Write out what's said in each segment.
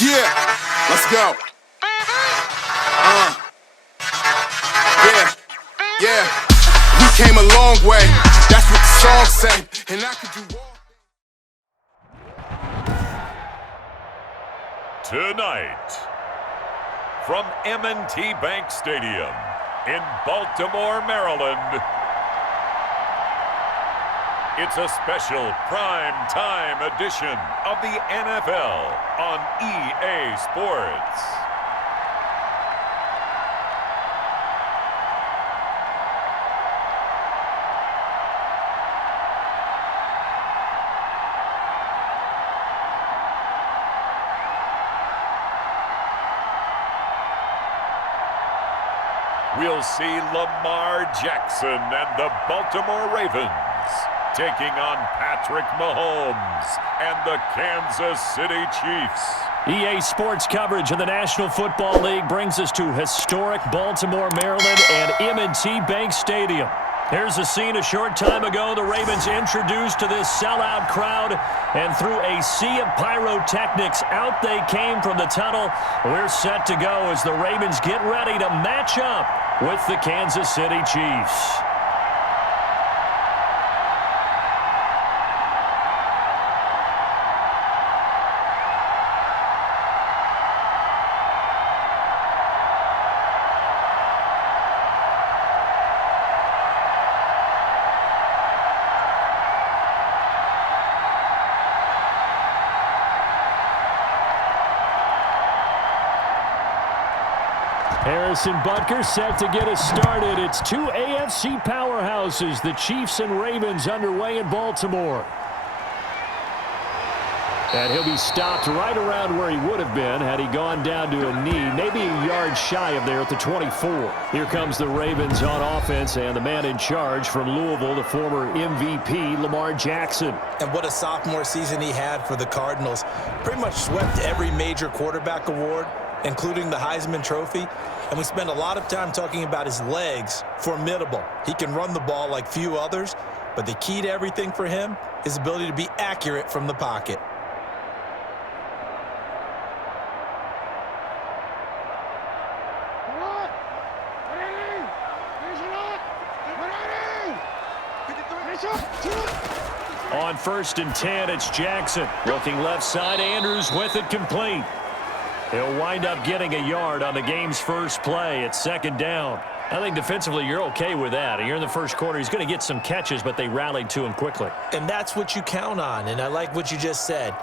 Yeah, let's go. Yeah. We came a long way. That's what the song say. And I could do all. Tonight, from M&T Bank Stadium in Baltimore, Maryland, it's a special prime time edition of the NFL on EA Sports. We'll see Lamar Jackson and the Baltimore Ravens taking on Patrick Mahomes and the Kansas City Chiefs. EA Sports coverage of the National Football League brings us to historic Baltimore, Maryland and M&T Bank Stadium. Here's a scene a short time ago. The Ravens introduced to this sellout crowd, and through a sea of pyrotechnics, out they came from the tunnel. We're set to go as the Ravens get ready to match up with the Kansas City Chiefs. Harrison Butker set to get us started. It's two AFC powerhouses, the Chiefs and Ravens, underway in Baltimore. And he'll be stopped right around where he would have been had he gone down to a knee, maybe a yard shy of there at the 24. Here comes the Ravens on offense, and the man in charge from Louisville, the former MVP, Lamar Jackson. And what a sophomore season he had for the Cardinals. Pretty much swept every major quarterback award, including the Heisman Trophy. And we spend a lot of time talking about his legs. Formidable. He can run the ball like few others, but the key to everything for him is ability to be accurate from the pocket. On 1st and 10, it's Jackson. Looking left side, Andrews with it complete. He'll wind up getting a yard on the game's first play. It's 2nd down. I think defensively you're okay with that. You're in the first quarter. He's going to get some catches, but they rallied to him quickly. And that's what you count on, and I like what you just said.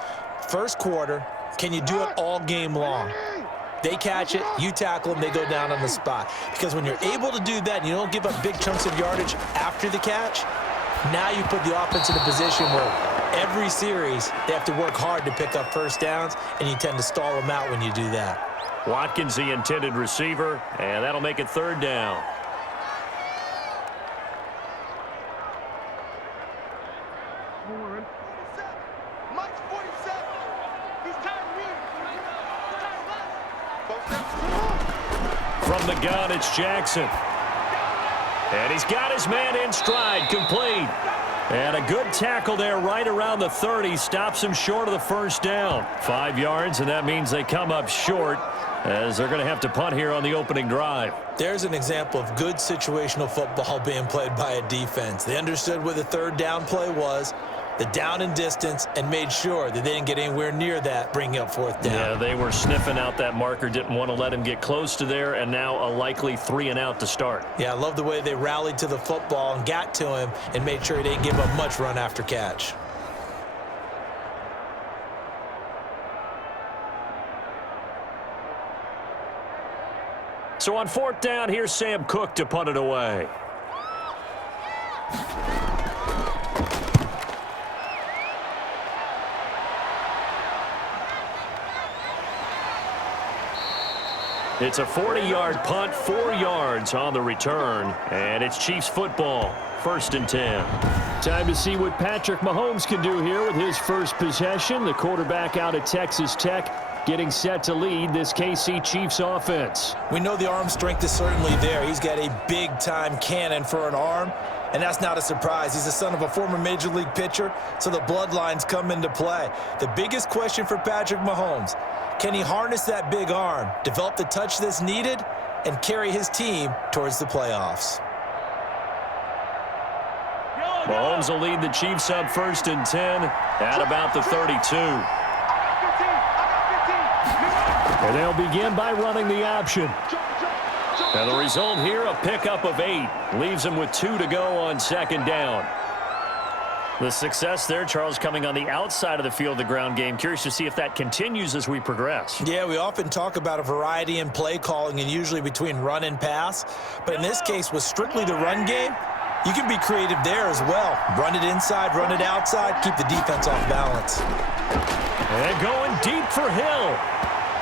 First quarter, can you do it all game long? They catch it, you tackle them, they go down on the spot. Because when you're able to do that and you don't give up big chunks of yardage after the catch, now you put the offense in a position where every series they have to work hard to pick up first downs, and you tend to stall them out when you do that. Watkins, the intended receiver, and that'll make it 3rd down. From the gun, it's Jackson. And he's got his man in stride, complete. And a good tackle there right around the 30. Stops him short of the first down. 5 yards, and that means they come up short as they're going to have to punt here on the opening drive. There's an example of good situational football being played by a defense. They understood where the 3rd down play was, the down and distance, and made sure that they didn't get anywhere near that, bringing up 4th down. Yeah, they were sniffing out that marker, didn't want to let him get close to there, and now a likely 3 and out to start. Yeah, I love the way they rallied to the football and got to him and made sure he didn't give up much run after catch. So on 4th down, here's Sam Cook to punt it away. It's a 40-yard punt, 4 yards on the return, and it's Chiefs football, 1st and 10. Time to see what Patrick Mahomes can do here with his first possession. The quarterback out of Texas Tech getting set to lead this KC Chiefs offense. We know the arm strength is certainly there. He's got a big-time cannon for an arm. And that's not a surprise. He's the son of a former Major League pitcher, so the bloodlines come into play. The biggest question for Patrick Mahomes, can he harness that big arm, develop the touch that's needed, and carry his team towards the playoffs? Mahomes will lead the Chiefs up 1st and 10 at about the 32. And they'll begin by running the option. And the result here, a pickup of 8. Leaves them with 2 to go on 2nd down. The success there, Charles, coming on the outside of the field, the ground game. Curious to see if that continues as we progress. Yeah, we often talk about a variety in play calling and usually between run and pass. But in this case, with strictly the run game, you can be creative there as well. Run it inside, run it outside, keep the defense off balance. And going deep for Hill.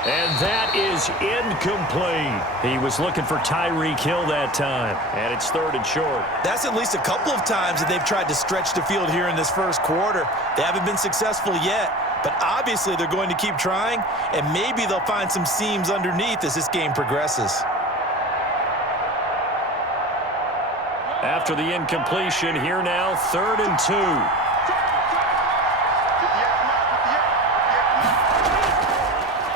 And that is incomplete. He was looking for Tyreek Hill that time. And it's 3rd and short. That's at least a couple of times that they've tried to stretch the field here in this first quarter. They haven't been successful yet. But obviously they're going to keep trying. And maybe they'll find some seams underneath as this game progresses. After the incompletion, here now, 3rd and 2.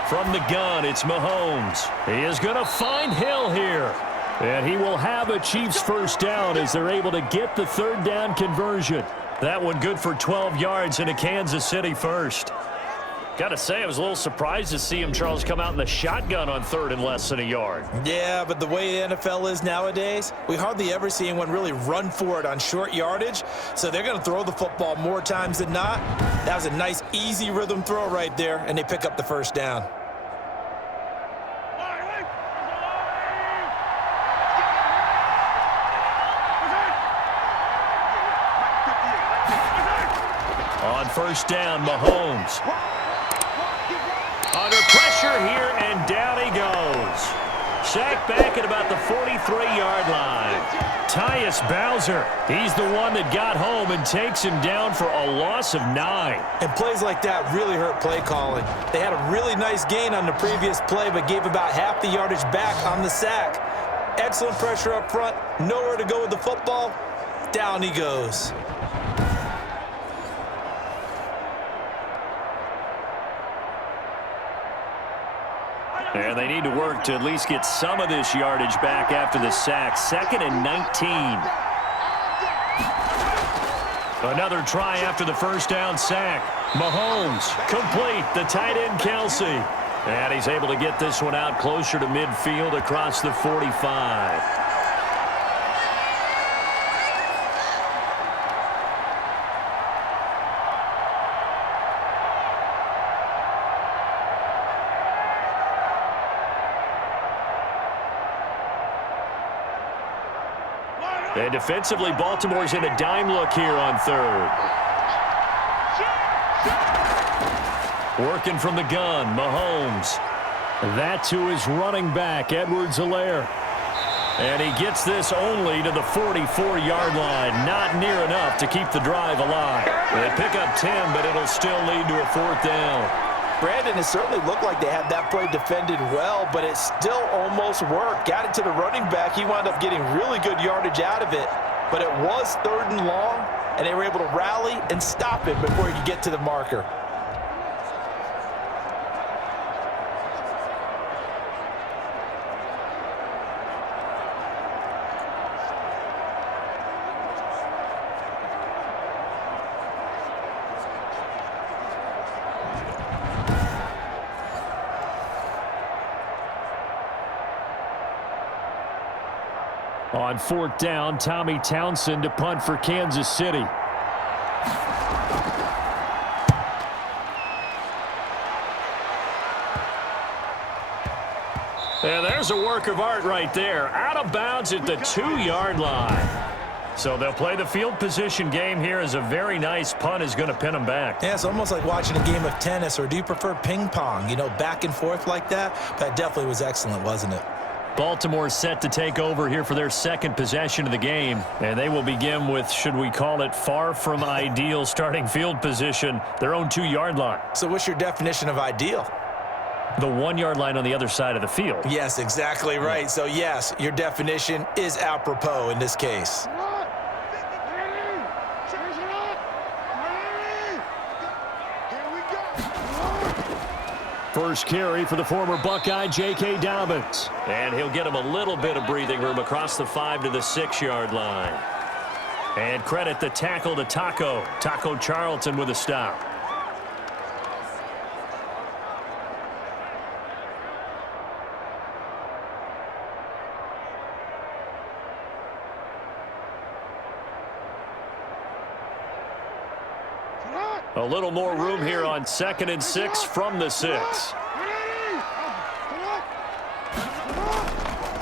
From the gun, it's Mahomes. He is going to find Hill here. And he will have a Chiefs 1st down as they're able to get the 3rd down conversion. That one good for 12 yards in a Kansas City 1st. Got to say, I was a little surprised to see him, Charles, come out in the shotgun on 3rd and less than a yard. Yeah, but the way the NFL is nowadays, we hardly ever see anyone really run for it on short yardage. So they're going to throw the football more times than not. That was a nice, easy rhythm throw right there, and they pick up the 1st down. On 1st down, Mahomes. Under pressure here, and down he goes. Sacked back at about the 43-yard line. Tyus Bowser, he's the one that got home and takes him down for a loss of 9. And plays like that really hurt play calling. They had a really nice gain on the previous play, but gave about half the yardage back on the sack. Excellent pressure up front, nowhere to go with the football. Down he goes. And they need to work to at least get some of this yardage back after the sack. 2nd and 19. Another try after the 1st down sack. Mahomes complete, the tight end Kelsey. And he's able to get this one out closer to midfield across the 45. And defensively, Baltimore's in a dime look here on 3rd. Working from the gun, Mahomes. That to his running back, Edwards-Helaire. And he gets this only to the 44-yard line. Not near enough to keep the drive alive. They pick up 10, but it'll still lead to a 4th down. Brandon, it certainly looked like they had that play defended well, but it still almost worked. Got it to the running back. He wound up getting really good yardage out of it, but it was 3rd and long, and they were able to rally and stop it before he could get to the marker. On 4th down, Tommy Townsend to punt for Kansas City. And there's a work of art right there. Out of bounds at the 2-yard line. So they'll play the field position game here as a very nice punt is going to pin them back. Yeah, it's almost like watching a game of tennis, or do you prefer ping pong? You know, back and forth like that? That definitely was excellent, wasn't it? Baltimore set to take over here for their 2nd possession of the game. And they will begin with, should we call it, far from ideal starting field position, their own 2-yard line. So what's your definition of ideal? The 1-yard line on the other side of the field. Yes, exactly right. So, yes, your definition is apropos in this case. First carry for the former Buckeye, J.K. Dobbins. And he'll get him a little bit of breathing room across the 5 to the 6-yard line. And credit the tackle to Taco Charlton with a stop. A little more room here on 2nd and 6 from the 6.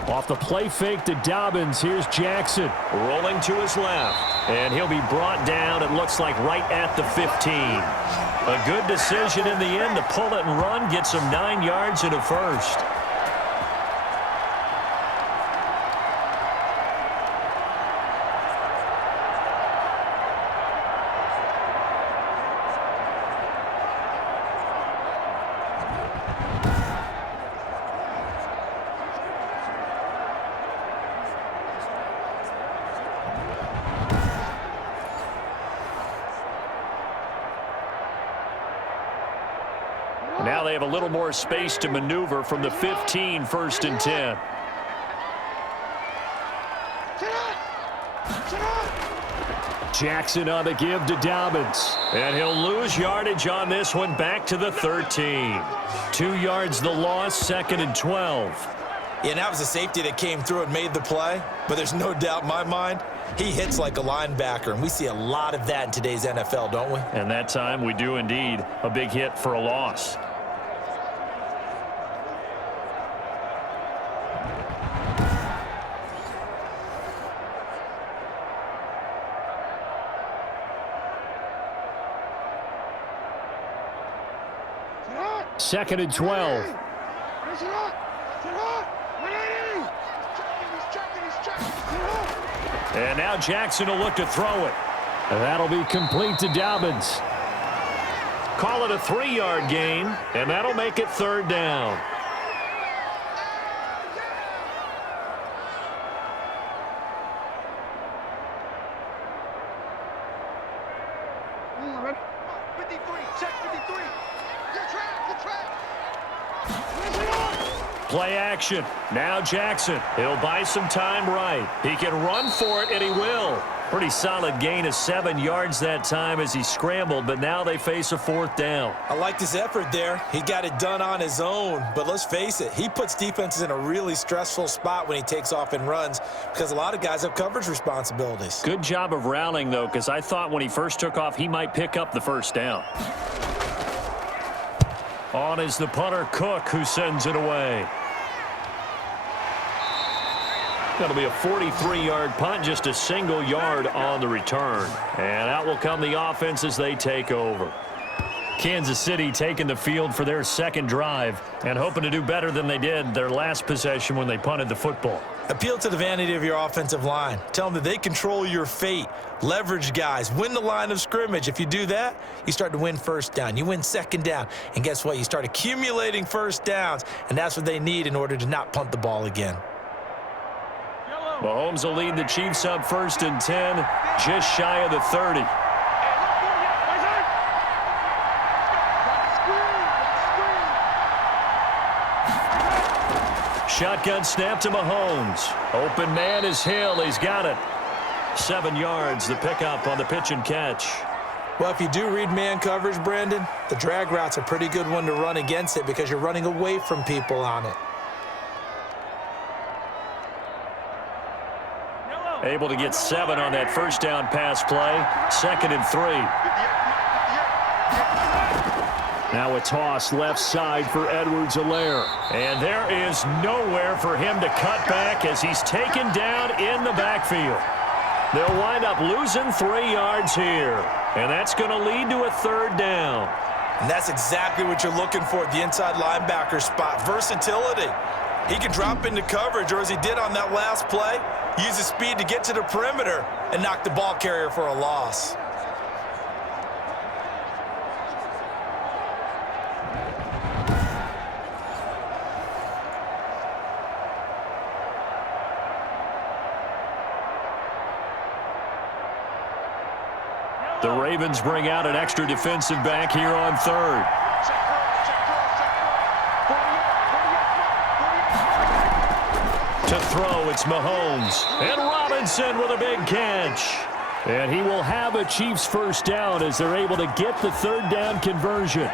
Off the play fake to Dobbins, here's Jackson. Rolling to his left. And he'll be brought down, it looks like, right at the 15. A good decision in the end to pull it and run, get some 9 yards and a first. Now they have a little more space to maneuver from the 15, 1st and 10. Jackson on the give to Dobbins. And he'll lose yardage on this one, back to the 13. 2 yards the loss, 2nd and 12. Yeah, and that was a safety that came through and made the play. But there's no doubt in my mind, he hits like a linebacker. And we see a lot of that in today's NFL, don't we? And that time we do indeed. A big hit for a loss. Second and 12. And now Jackson will look to throw it. And that'll be complete to Dobbins. Call it a 3-yard gain, and that'll make it 3rd down. Play action. Now Jackson. He'll buy some time right. He can run for it, and he will. Pretty solid gain of 7 yards that time as he scrambled, but now they face a 4th down. I liked his effort there. He got it done on his own. But let's face it, he puts defenses in a really stressful spot when he takes off and runs because a lot of guys have coverage responsibilities. Good job of rallying, though, because I thought when he first took off, he might pick up the 1st down. On is the punter, Cook, who sends it away. That'll be a 43-yard punt, just a single yard on the return. And out will come the offense as they take over. Kansas City taking the field for their 2nd drive and hoping to do better than they did their last possession when they punted the football. Appeal to the vanity of your offensive line. Tell them that they control your fate. Leverage guys. Win the line of scrimmage. If you do that, you start to win 1st down. You win 2nd down. And guess what? You start accumulating 1st downs. And that's what they need in order to not punt the ball again. Mahomes will lead the Chiefs up 1st and 10, just shy of the 30. Shotgun snap to Mahomes. Open man is Hill. He's got it. 7 yards, the pickup on the pitch and catch. Well, if you do read man coverage, Brandon, the drag route's a pretty good one to run against it because you're running away from people on it. Able to get 7 on that 1st down pass play. 2nd and 3. Now a toss left side for Edwards-Helaire. And there is nowhere for him to cut back as he's taken down in the backfield. They'll wind up losing 3 yards here. And that's going to lead to a 3rd down. And that's exactly what you're looking for at the inside linebacker spot. Versatility. He can drop into coverage, or as he did on that last play, use his speed to get to the perimeter and knock the ball carrier for a loss. The Ravens bring out an extra defensive back here on 3rd. To throw, it's Mahomes. And Robinson with a big catch. And he will have a Chiefs first down as they're able to get the third down conversion.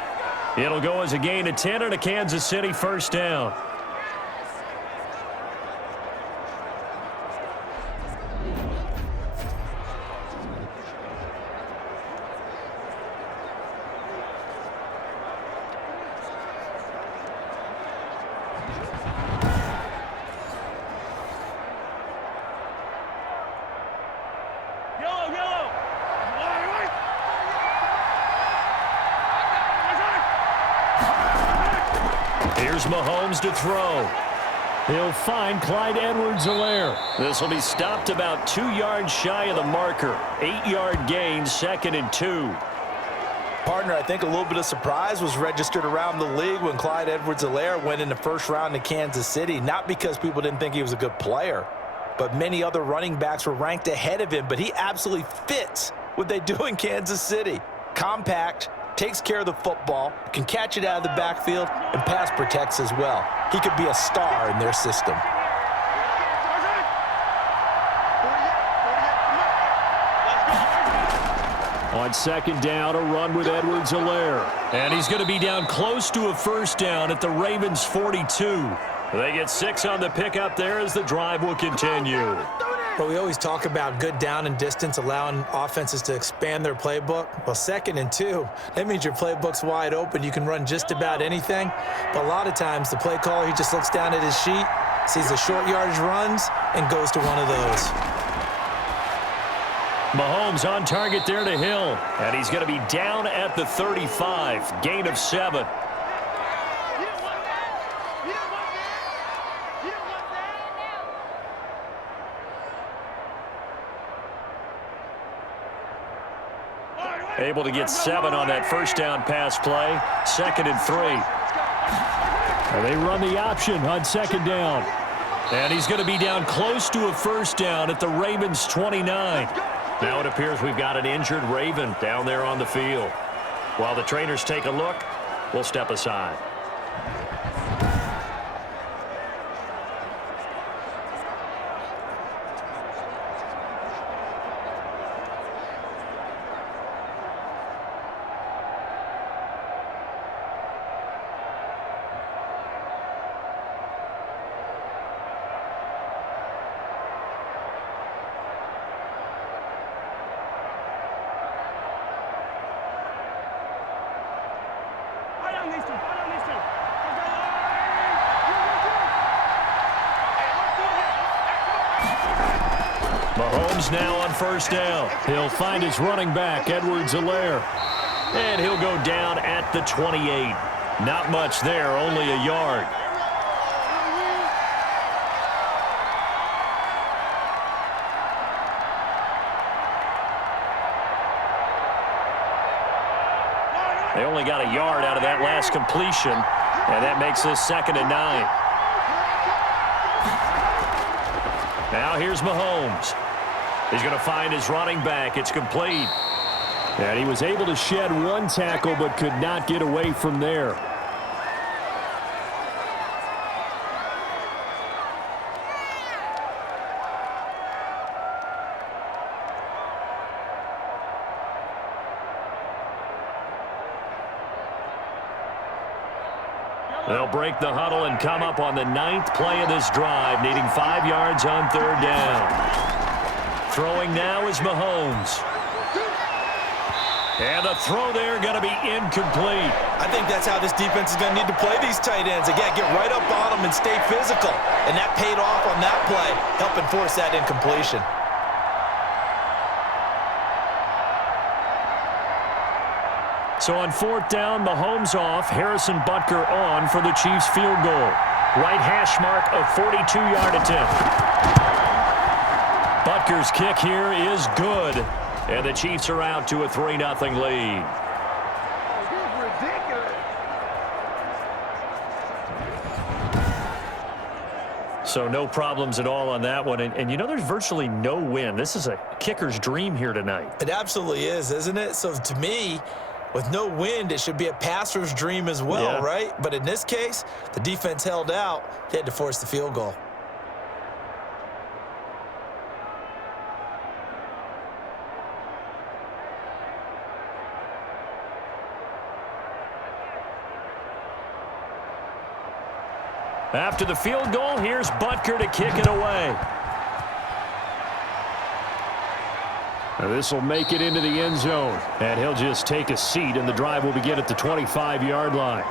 It'll go as a gain of 10 and a Kansas City first down. Here's Mahomes to throw. He'll find Clyde Edwards-Helaire. This will be stopped about 2 yards shy of the marker. 8-yard gain, 2nd and 2. Partner, I think a little bit of surprise was registered around the league when Clyde Edwards-Helaire went in the first round to Kansas City. Not because people didn't think he was a good player, but many other running backs were ranked ahead of him. But he absolutely fits what they do in Kansas City. Compact, takes care of the football, can catch it out of the backfield, and pass protects as well. He could be a star in their system. On 2nd down, a run with Edwards-Helaire. And he's going to be down close to a first down at the Ravens' 42. They get 6 on the pickup there as the drive will continue. But we always talk about good down and distance, allowing offenses to expand their playbook. Well, 2nd and 2, that means your playbook's wide open. You can run just about anything. But a lot of times, the play caller, he just looks down at his sheet, sees the short yardage runs, and goes to one of those. Mahomes on target there to Hill. And he's going to be down at the 35, gain of 7. Able to get 7 on that first down pass play. 2nd and 3. And they run the option on 2nd down. And he's going to be down close to a first down at the Ravens' 29. Now it appears we've got an injured Raven down there on the field. While the trainers take a look, we'll step aside. Mahomes now on first down. He'll find his running back, Edwards-Helaire. And he'll go down at the 28. Not much there, only a yard. They only got a yard out of that last completion, and that makes this 2nd and 9. Now here's Mahomes. He's going to find his running back. It's complete. And he was able to shed 1 tackle but could not get away from there. They'll break the huddle and come up on the 9th play of this drive, needing 5 yards on 3rd down. Throwing now is Mahomes. And the throw there going to be incomplete. I think that's how this defense is going to need to play these tight ends. Again, get right up on them and stay physical. And that paid off on that play, helping force that incompletion. So on 4th down, Mahomes off, Harrison Butker on for the Chiefs field goal. Right hash mark of 42-yard attempt. Butker's kick here is good. And the Chiefs are out to a 3-0 lead. So no problems at all on that one. And you know, there's virtually no wind. This is a kicker's dream here tonight. It absolutely is, isn't it? So to me, with no wind, it should be a passer's dream as well, right? But in this case, the defense held out. They had to force the field goal. After the field goal, here's Butker to kick it away. This will make it into the end zone, and he'll just take a seat, and the drive will begin at the 25-yard line.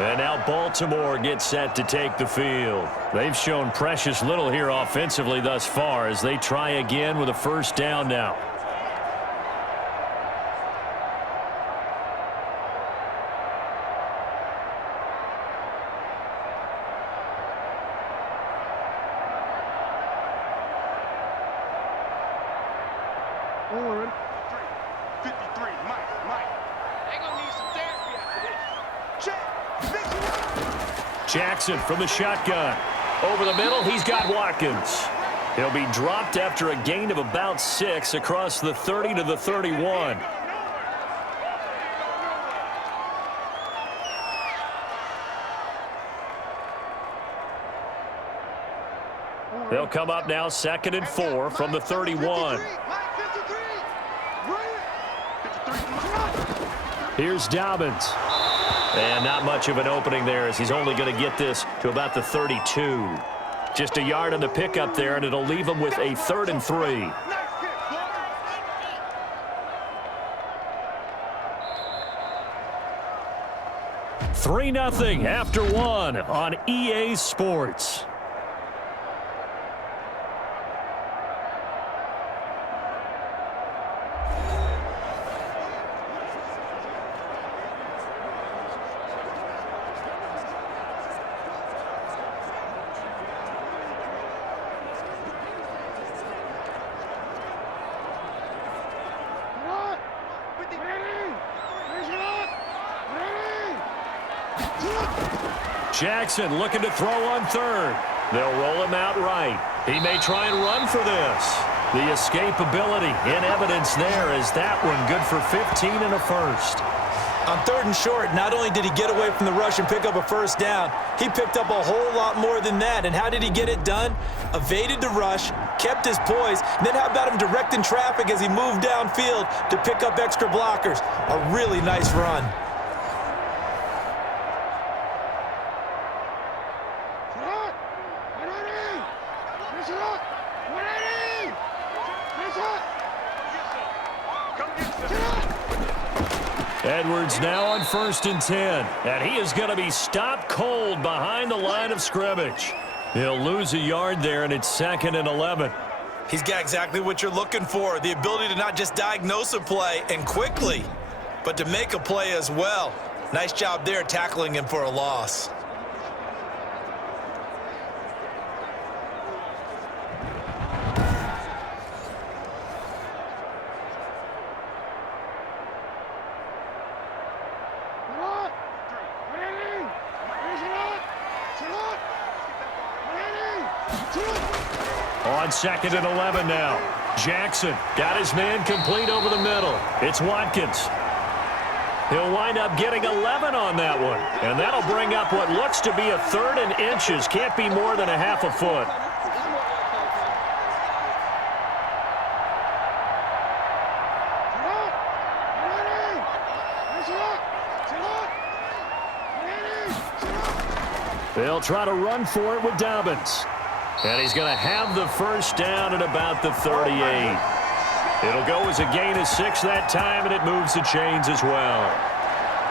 And now Baltimore gets set to take the field. They've shown precious little here offensively thus far as they try again with a first down now. On 53, Mike. They gonna need some therapy after this. Check. Jackson from the shotgun. Over the middle, he's got Watkins. He'll be dropped after a gain of about 6 across the 30 to the 31. They'll come up now 2nd and 4 from the 31. Here's Dobbins. And not much of an opening there as he's only going to get this to about the 32. Just a yard on the pickup there, and it'll leave him with a 3rd and 3. Three 3-0 after 1 on EA Sports. Jackson looking to throw on 3rd. They'll roll him out right. He may try and run for this. The escapability in evidence there is that one good for 15 and a first. On 3rd and short, not only did he get away from the rush and pick up a first down, he picked up a whole lot more than that. And how did he get it done? Evaded the rush, kept his poise, and then how about him directing traffic as he moved downfield to pick up extra blockers? A really nice run. Edwards now on 1st and 10, and he is going to be stopped cold behind the line of scrimmage. He'll lose a yard there, and it's 2nd and 11. He's got exactly what you're looking for, the ability to not just diagnose a play and quickly, but to make a play as well. Nice job there tackling him for a loss. On 2nd and 11 now. Jackson got his man complete over the middle. It's Watkins. He'll wind up getting 11 on that one. And that'll bring up what looks to be a 3rd and inches. Can't be more than a half a foot. They'll try to run for it with Dobbins. And he's going to have the first down at about the 38. It'll go as a gain of 6 that time, and it moves the chains as well.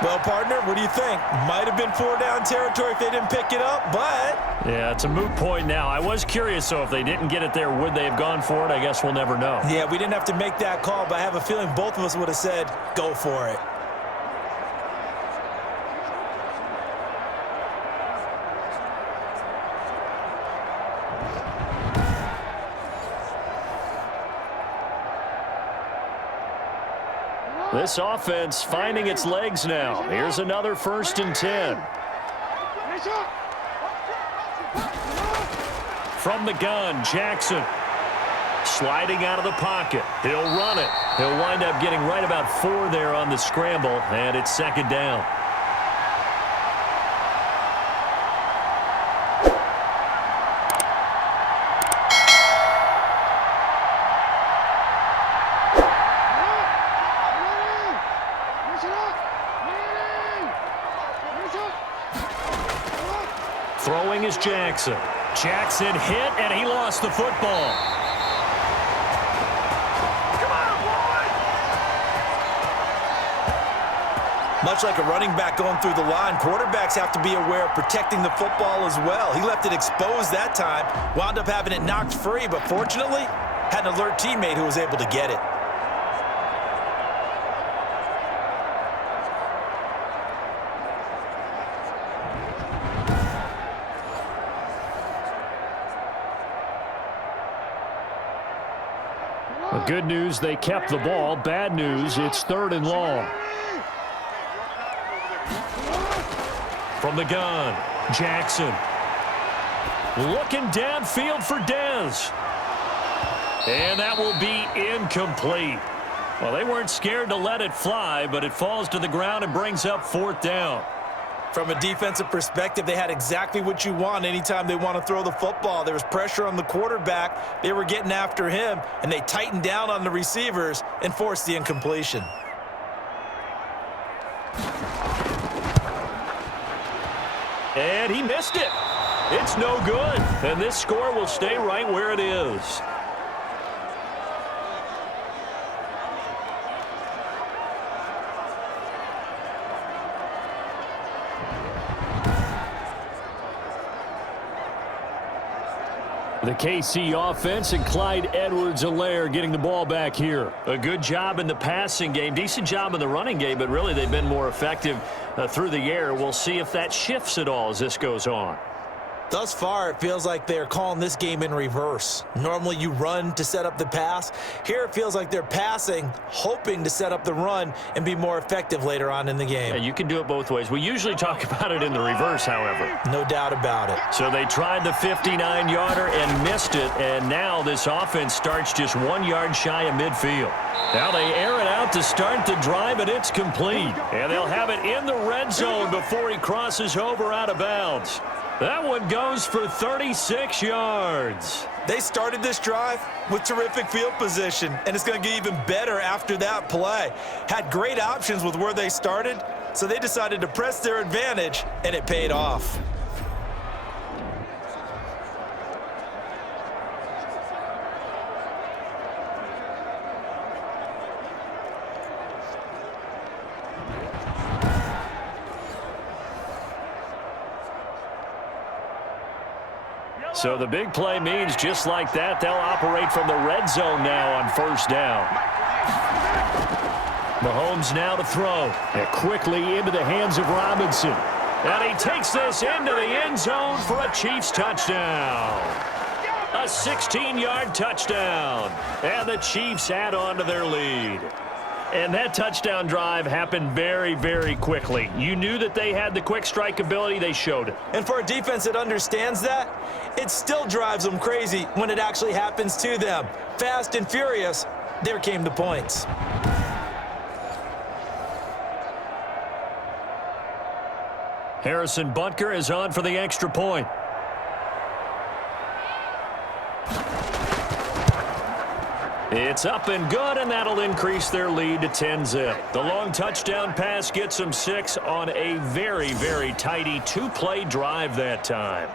Well, partner, what do you think? Might have been 4-down territory if they didn't pick it up, but... Yeah, it's a moot point now. I was curious, so if they didn't get it there, would they have gone for it? I guess we'll never know. Yeah, we didn't have to make that call, but I have a feeling both of us would have said, go for it. This offense finding its legs now. Here's another 1st and 10. From the gun, Jackson. Sliding out of the pocket. He'll run it. He'll wind up getting right about 4 there on the scramble, and it's 2nd down. Throwing is Jackson. Jackson hit, and he lost the football. Much like a running back going through the line, quarterbacks have to be aware of protecting the football as well. He left it exposed that time, wound up having it knocked free, but fortunately, had an alert teammate who was able to get it. The good news, they kept the ball. Bad news, it's 3rd and long. From the gun, Jackson. Looking downfield for Dez. And that will be incomplete. Well, they weren't scared to let it fly, but it falls to the ground and brings up 4th down. From a defensive perspective, they had exactly what you want anytime they want to throw the football. There was pressure on the quarterback. They were getting after him, and they tightened down on the receivers and forced the incompletion. And he missed it. It's no good. And this score will stay right where it is. The KC offense and Clyde Edwards-Helaire getting the ball back here. A good job in the passing game, decent job in the running game, but really they've been more effective through the air. We'll see if that shifts at all as this goes on. Thus far, it feels like they're calling this game in reverse. Normally, you run to set up the pass. Here, it feels like they're passing, hoping to set up the run and be more effective later on in the game. Yeah, you can do it both ways. We usually talk about it in the reverse, however. No doubt about it. So they tried the 59-yarder and missed it, and now this offense starts just 1 yard shy of midfield. Now they air it out to start the drive, and it's complete. And they'll have it in the red zone before he crosses over out of bounds. That one goes for 36 yards. They started this drive with terrific field position, and it's going to get even better after that play. Had great options with where they started, so they decided to press their advantage, and it paid off. So the big play means just like that, they'll operate from the red zone now on 1st down. Mahomes now to throw. And quickly into the hands of Robinson. And he takes this into the end zone for a Chiefs touchdown. A 16-yard touchdown. And the Chiefs add on to their lead. And that touchdown drive happened very, very quickly. You knew that they had the quick strike ability. They showed it. And for a defense that understands that, it still drives them crazy when it actually happens to them. Fast and furious, there came the points. Harrison Butker is on for the extra point. It's up and good, and that'll increase their lead to 10-zip. The long touchdown pass gets them 6 on a very, very tidy 2-play drive that time.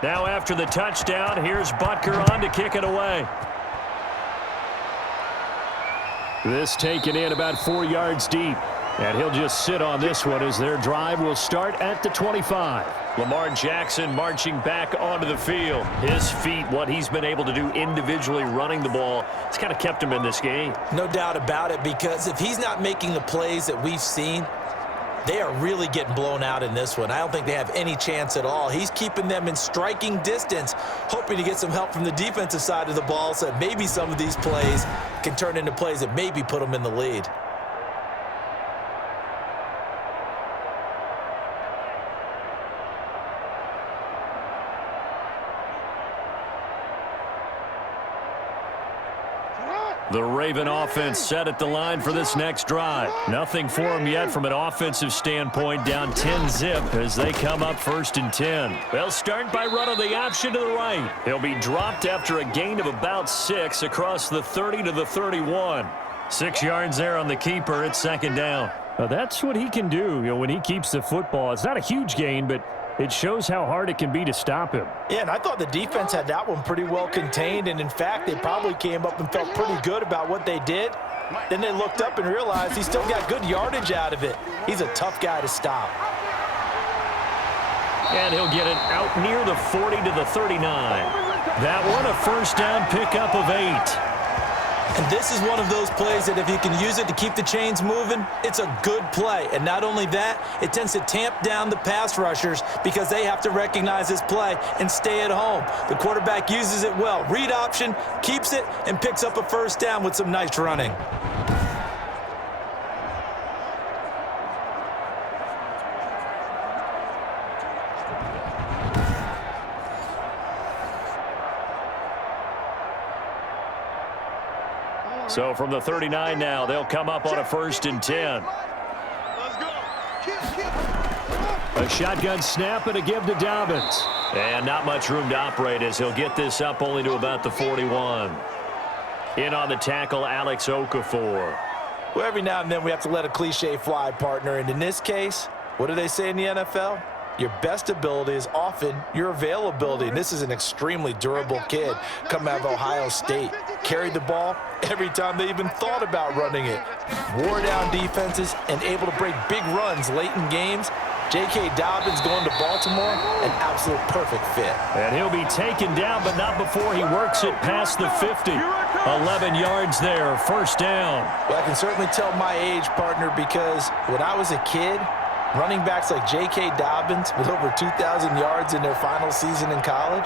Now after the touchdown, here's Butker on to kick it away. This taken in about 4 yards deep. And he'll just sit on this one as their drive will start at the 25. Lamar Jackson marching back onto the field. His feet, what he's been able to do individually running the ball, it's kind of kept him in this game. No doubt about it, because if he's not making the plays that we've seen, they are really getting blown out in this one. I don't think they have any chance at all. He's keeping them in striking distance, hoping to get some help from the defensive side of the ball so that maybe some of these plays can turn into plays that maybe put them in the lead. The Raven offense set at the line for this next drive. Nothing for them yet from an offensive standpoint, down 10-zip as they come up 1st and 10. They'll start by running the option to the right. He'll be dropped after a gain of about 6 across the 30 to the 31. 6 yards there on the keeper. It's 2nd down. That's what he can do, when he keeps the football. It's not a huge gain, but it shows how hard it can be to stop him. Yeah, and I thought the defense had that one pretty well contained, and in fact, they probably came up and felt pretty good about what they did. Then they looked up and realized he still got good yardage out of it. He's a tough guy to stop. And he'll get it out near the 40 to the 39. That one a 1st down pickup of 8. And this is one of those plays that if you can use it to keep the chains moving, it's a good play. And not only that, it tends to tamp down the pass rushers because they have to recognize this play and stay at home. The quarterback uses it well. Read option, keeps it, and picks up a 1st down with some nice running. So from the 39 now, they'll come up on a 1st and 10. A shotgun snap and a give to Dobbins. And not much room to operate as he'll get this up only to about the 41. In on the tackle, Alex Okafor. Well, every now and then we have to let a cliche fly, partner. And in this case, what do they say in the NFL? Your best ability is often your availability. And this is an extremely durable kid coming out of Ohio State. Carried the ball every time they even thought about running it. Wore down defenses and able to break big runs late in games. J.K. Dobbins going to Baltimore, an absolute perfect fit. And he'll be taken down, but not before he works it past the 50. 11 yards there, 1st down. Well, I can certainly tell my age, partner, because when I was a kid, running backs like J.K. Dobbins with over 2,000 yards in their final season in college,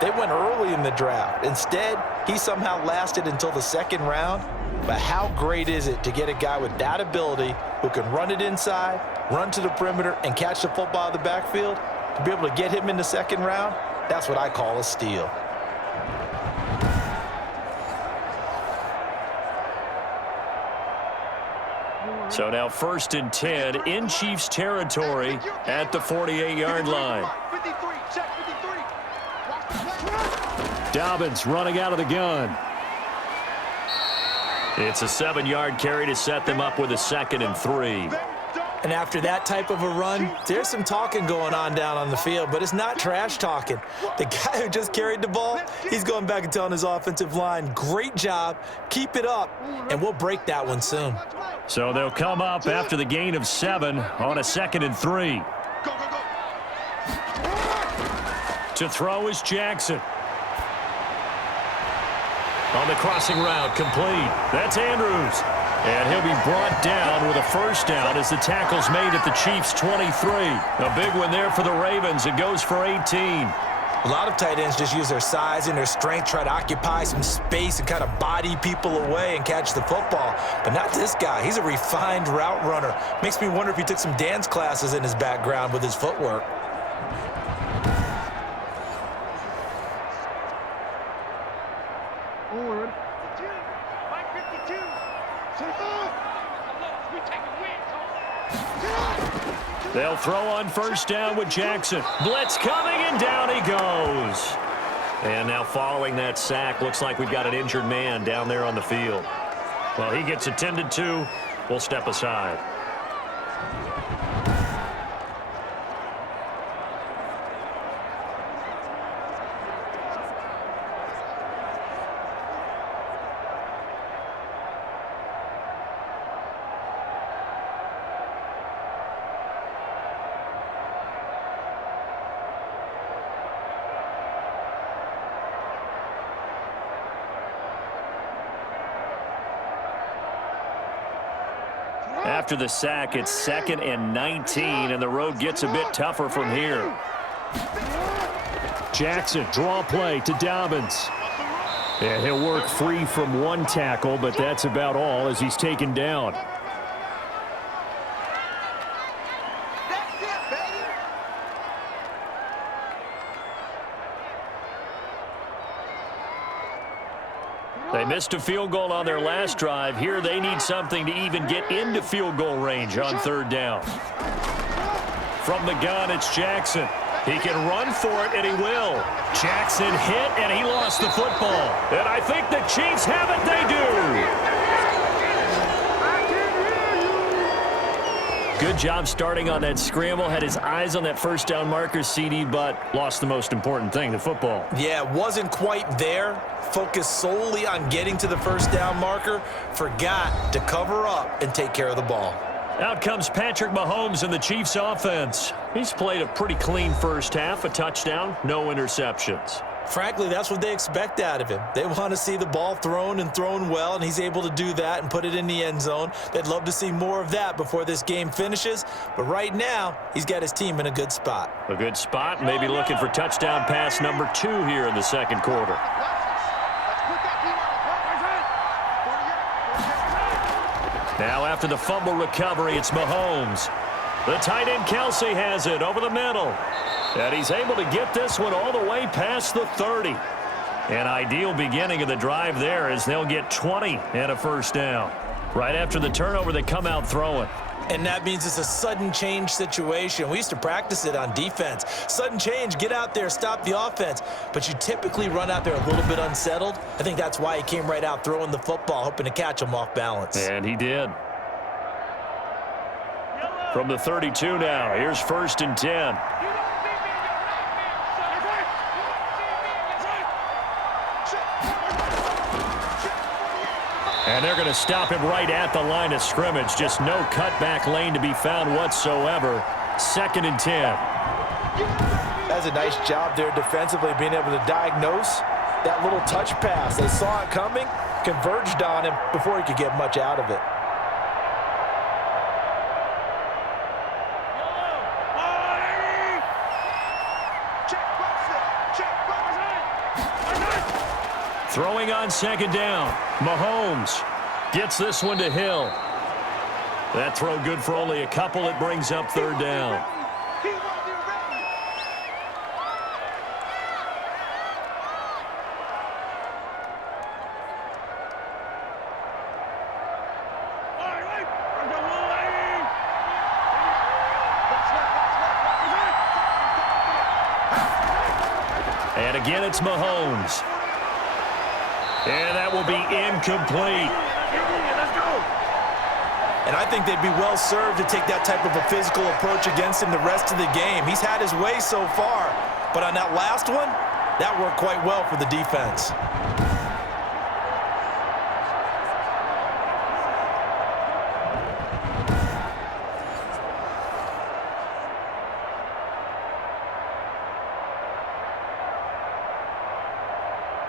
they went early in the draft. Instead, he somehow lasted until the 2nd round. But how great is it to get a guy with that ability who can run it inside, run to the perimeter, and catch the football out of the backfield? To be able to get him in the 2nd round, that's what I call a steal. So now 1st and 10 in Chiefs territory at the 48-yard line. Dobbins running out of the gun. It's a 7-yard carry to set them up with a 2nd and 3. And after that type of a run, there's some talking going on down on the field, but it's not trash talking. The guy who just carried the ball, he's going back and telling his offensive line, great job, keep it up, and we'll break that one soon. So they'll come up after the gain of 7 on a 2nd and 3. To throw is Jackson. On the crossing route, complete. That's Andrews. And he'll be brought down with a 1st down as the tackle's made at the Chiefs' 23. A big one there for the Ravens. It goes for 18. A lot of tight ends just use their size and their strength, try to occupy some space and kind of body people away and catch the football. But not this guy. He's a refined route runner. Makes me wonder if he took some dance classes in his background with his footwork. They'll throw on 1st down with Jackson. Blitz coming, and down he goes. And now following that sack, looks like we've got an injured man down there on the field. Well, he gets attended to. We'll step aside. After the sack, it's 2nd and 19, and the road gets a bit tougher from here. Jackson, draw play to Dobbins. And he'll work free from one tackle, but that's about all as he's taken down. They missed a field goal on their last drive. Here they need something to even get into field goal range on third down. From the gun, it's Jackson. He can run for it, and he will. Jackson hit, and he lost the football. And I think the Chiefs have it. They do. Good job starting on that scramble. Had his eyes on that first down marker, CD, but lost the most important thing, the football. Yeah, wasn't quite there. Focused solely on getting to the first down marker. Forgot to cover up and take care of the ball. Out comes Patrick Mahomes in the Chiefs offense. He's played a pretty clean first half, a touchdown, no interceptions. Frankly, that's what they expect out of him. They want to see the ball thrown and thrown well, and he's able to do that and put it in the end zone. They'd love to see more of that before this game finishes, but right now, he's got his team in a good spot. A good spot, maybe looking for touchdown pass number 2 here in the second quarter. Now after the fumble recovery, it's Mahomes. The tight end Kelsey has it over the middle. And he's able to get this one all the way past the 30. An ideal beginning of the drive there as they'll get 20 and a first down. Right after the turnover, they come out throwing. And that means it's a sudden change situation. We used to practice it on defense. Sudden change, get out there, stop the offense. But you typically run out there a little bit unsettled. I think that's why he came right out throwing the football, hoping to catch him off balance. And he did. From the 32 now, here's 1st and 10. And they're going to stop him right at the line of scrimmage. Just no cutback lane to be found whatsoever. 2nd and 10. That's a nice job there defensively, being able to diagnose that little touch pass. They saw it coming, converged on him before he could get much out of it. Throwing on 2nd down. Mahomes gets this one to Hill. That throw good for only a couple. It brings up 3rd down. And again, it's Mahomes. And that will be incomplete. And I think they'd be well served to take that type of a physical approach against him the rest of the game. He's had his way so far, but on that last one, that worked quite well for the defense.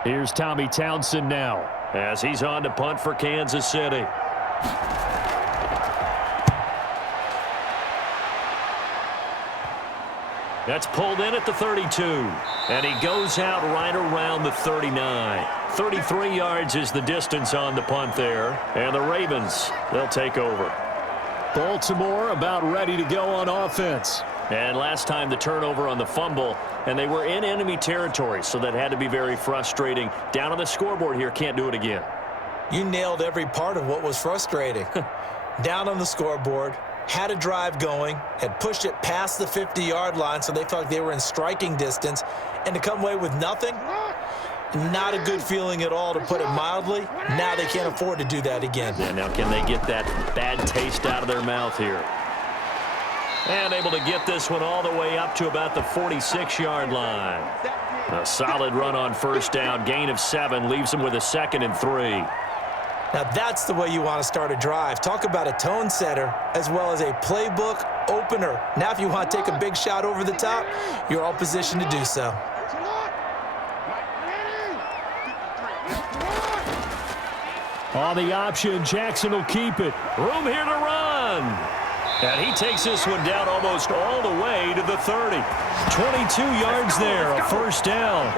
Here's Tommy Townsend now as he's on to punt for Kansas City. That's pulled in at the 32, and he goes out right around the 39. 33 yards is the distance on the punt there, and the Ravens, they'll take over. Baltimore about ready to go on offense. And last time the turnover on the fumble, and they were in enemy territory, so that had to be very frustrating. Down on the scoreboard here, can't do it again. You nailed every part of what was frustrating. Down on the scoreboard, had a drive going, had pushed it past the 50-yard line, so they felt like they were in striking distance, and to come away with nothing, not a good feeling at all, to put it mildly. Now they can't afford to do that again. Yeah, now can they get that bad taste out of their mouth here? And able to get this one all the way up to about the 46-yard line. A solid run on 1st down. Gain of 7 leaves him with a 2nd and 3. Now that's the way you want to start a drive. Talk about a tone setter as well as a playbook opener. Now if you want to take a big shot over the top, you're all positioned to do so. On the option, Jackson will keep it. Room here to run. And he takes this one down almost all the way to the 30. 22 yards there, a 1st down.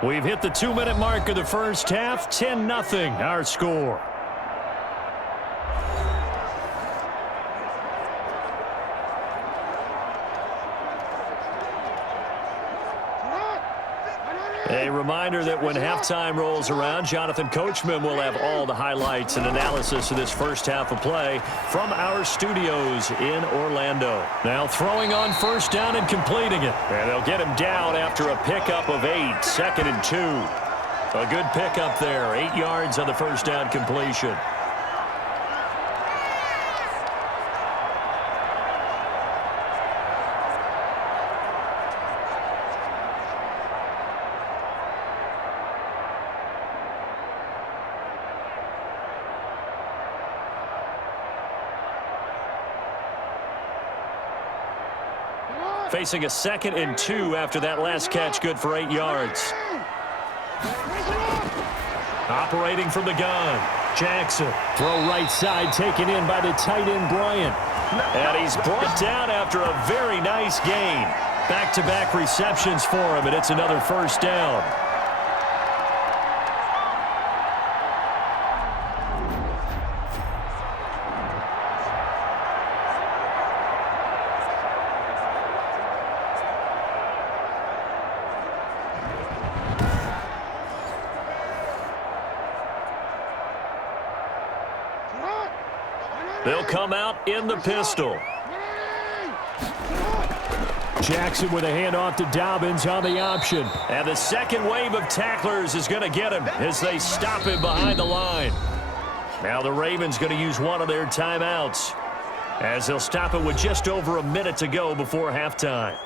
We've hit the 2-minute mark of the first half. 10-0 our score. A reminder that when halftime rolls around, Jonathan Coachman will have all the highlights and analysis of this first half of play from our studios in Orlando. Now throwing on first down and completing it. And they'll get him down after a pickup of 8, 2nd and 2. A good pickup there, 8 yards on the first down completion. Facing a 2nd and 2 after that last catch, good for 8 yards. Operating from the gun, Jackson. Throw right side, taken in by the tight end, Bryant. And he's brought down after a very nice gain. Back-to-back receptions for him, and it's another first down. They'll come out in the pistol. Jackson with a handoff to Dobbins on the option. And the second wave of tacklers is going to get him as they stop him behind the line. Now the Ravens going to use one of their timeouts as they'll stop it with just over a minute to go before halftime.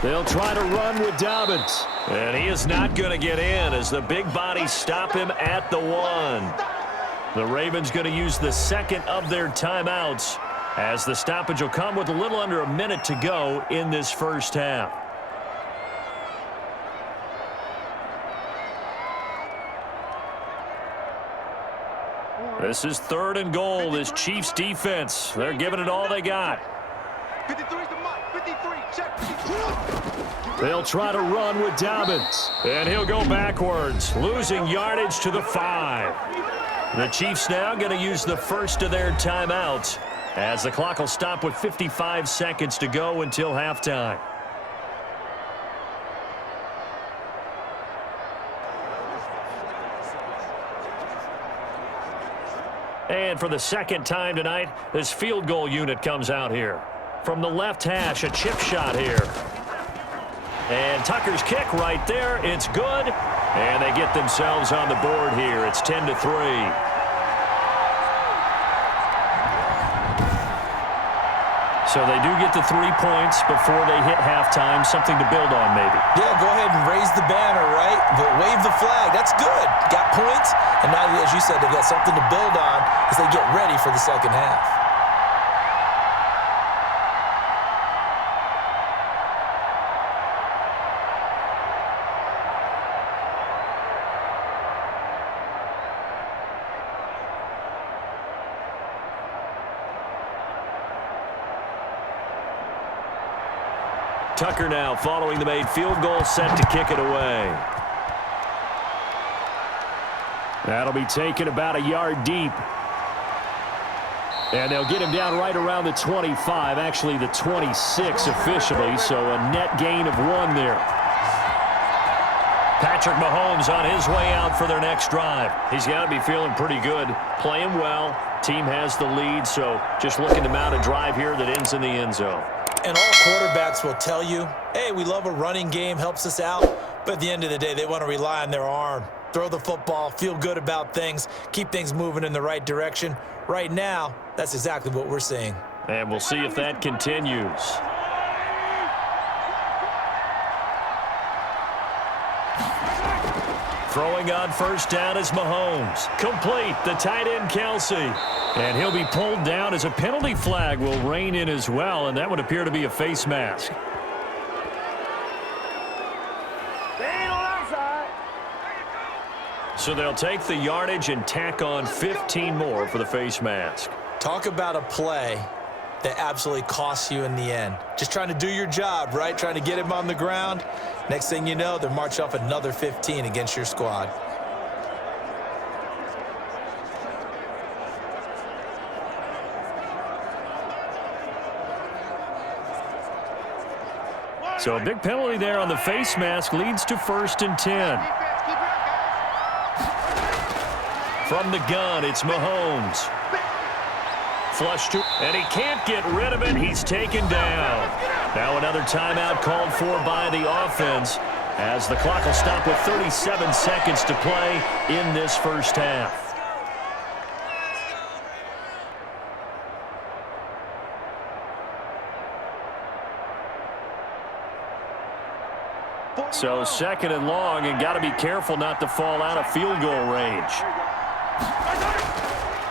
They'll try to run with Dobbins. And he is not going to get in as the big bodies stop him at the 1. The Ravens going to use the second of their timeouts as the stoppage will come with a little under a minute to go in this first half. This is 3rd and goal. This Chiefs defense, they're giving it all they got. 53's the mark. 53, check. 53. They'll try to run with Dobbins. And he'll go backwards, losing yardage to the 5. The Chiefs now going to use the first of their timeouts as the clock will stop with 55 seconds to go until halftime. And for the second time tonight, this field goal unit comes out here. From the left hash, a chip shot here. And Tucker's kick right there. It's good. And they get themselves on the board here. It's 10-3. So they do get the 3 points before they hit halftime. Something to build on, maybe. Yeah, go ahead and raise the banner, right? Wave the flag. That's good. Got points. And now, as you said, they've got something to build on as they get ready for the second half. Tucker now following the made field goal, set to kick it away. That'll be taken about a yard deep. And they'll get him down right around the 25, actually the 26 officially, so a net gain of 1 there. Patrick Mahomes on his way out for their next drive. He's got to be feeling pretty good, playing well. Team has the lead, so just looking to mount a drive here that ends in the end zone. And all quarterbacks will tell you, hey, we love a running game, helps us out. But at the end of the day, they want to rely on their arm. Throw the football, feel good about things, keep things moving in the right direction. Right now, that's exactly what we're seeing. And we'll see if that continues. Throwing on first down is Mahomes. Complete, the tight end Kelsey. And he'll be pulled down as a penalty flag will rein in as well, and that would appear to be a face mask. So they'll take the yardage and tack on 15 more for the face mask. Talk about a play that absolutely costs you in the end. Just trying to do your job, right? Trying to get him on the ground. Next thing you know, they're marching off another 15 against your squad. So a big penalty there on the face mask leads to 1st and 10. From the gun, it's Mahomes. Flush to, and he can't get rid of it. He's taken down. Now another timeout called for by the offense as the clock will stop with 37 seconds to play in this first half. So 2nd and long, and got to be careful not to fall out of field goal range.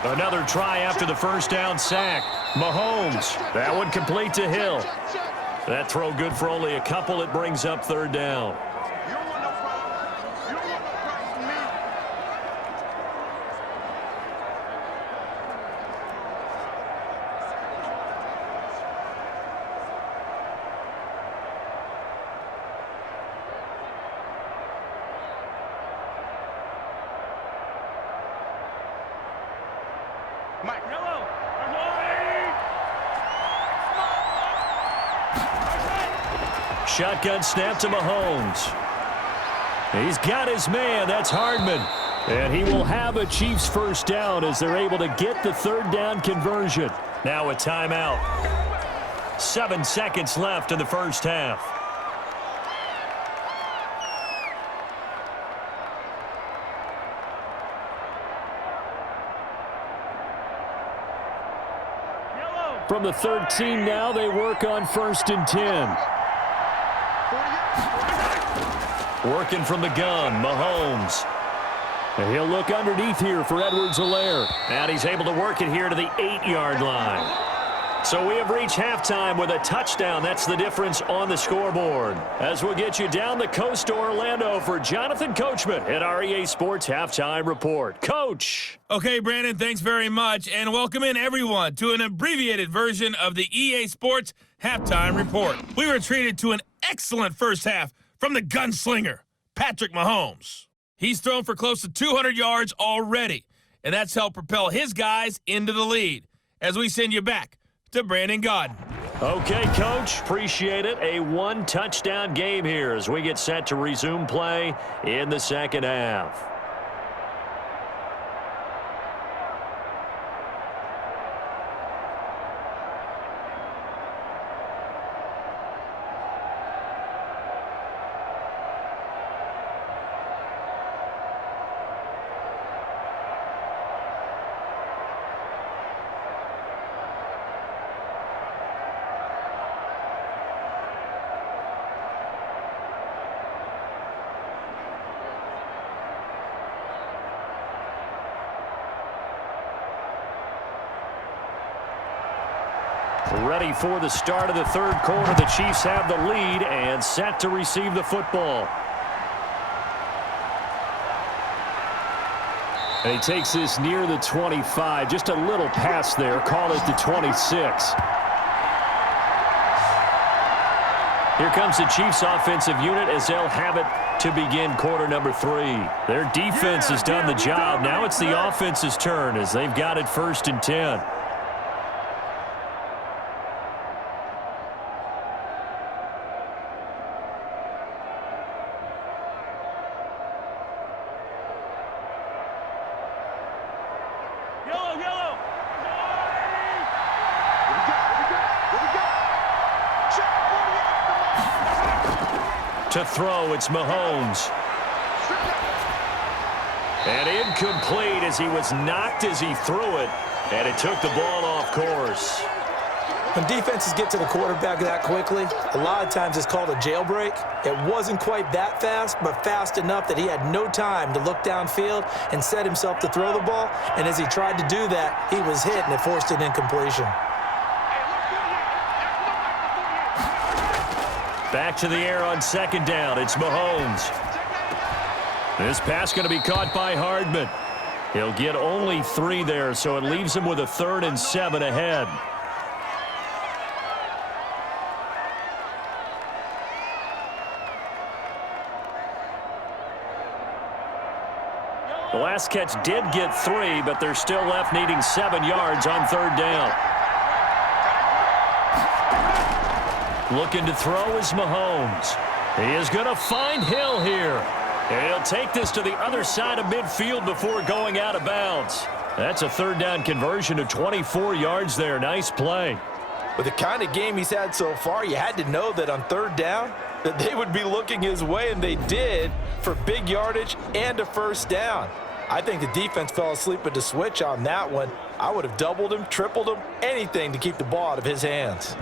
Another try after the first down sack. Mahomes, that one complete to Hill. That throw good for only a couple. It brings up 3rd down. Mike. Yellow. Shotgun snap to Mahomes. He's got his man. That's Hardman. And he will have a Chiefs first down as they're able to get the 3rd down conversion. Now a timeout. 7 seconds left in the first half. From the 13 now, they work on 1st and 10. Working from the gun, Mahomes. And he'll look underneath here for Edwards-Helaire. And he's able to work it here to the 8-yard line. So we have reached halftime with a touchdown. That's the difference on the scoreboard. As we'll get you down the coast to Orlando for Jonathan Coachman at our EA Sports Halftime Report. Coach! Okay, Brandon, thanks very much. And welcome in, everyone, to an abbreviated version of the EA Sports Halftime Report. We were treated to an excellent first half from the gunslinger, Patrick Mahomes. He's thrown for close to 200 yards already, and that's helped propel his guys into the lead. As we send you back to Brandon Gaudin. Okay, Coach. Appreciate it. A 1-touchdown game here as we get set to resume play in the second half. Ready for the start of the 3rd quarter. The Chiefs have the lead and set to receive the football. And he takes this near the 25. Just a little pass there. Call it the 26. Here comes the Chiefs offensive unit as they'll have it to begin quarter number 3. Their defense has done the job. Now it's the offense's turn as they've got it 1st and 10. To throw, it's Mahomes. And incomplete as he was knocked as he threw it, and it took the ball off course. When defenses get to the quarterback that quickly, a lot of times it's called a jailbreak. It wasn't quite that fast, but fast enough that he had no time to look downfield and set himself to throw the ball. And as he tried to do that, he was hit, and it forced an incompletion. Back to the air on 2nd down. It's Mahomes. This pass going to be caught by Hardman. He'll get only 3 there, so it leaves him with a 3rd and 7 ahead. The last catch did get 3, but they're still left needing 7 yards on 3rd down. Looking to throw is Mahomes. He is going to find Hill here. And he'll take this to the other side of midfield before going out of bounds. That's a 3rd down conversion of 24 yards there. Nice play. With the kind of game he's had so far, you had to know that on 3rd down that they would be looking his way, and they did, for big yardage and a 1st down. I think the defense fell asleep at the switch on that one. I would have doubled him, tripled him, anything to keep the ball out of his hands.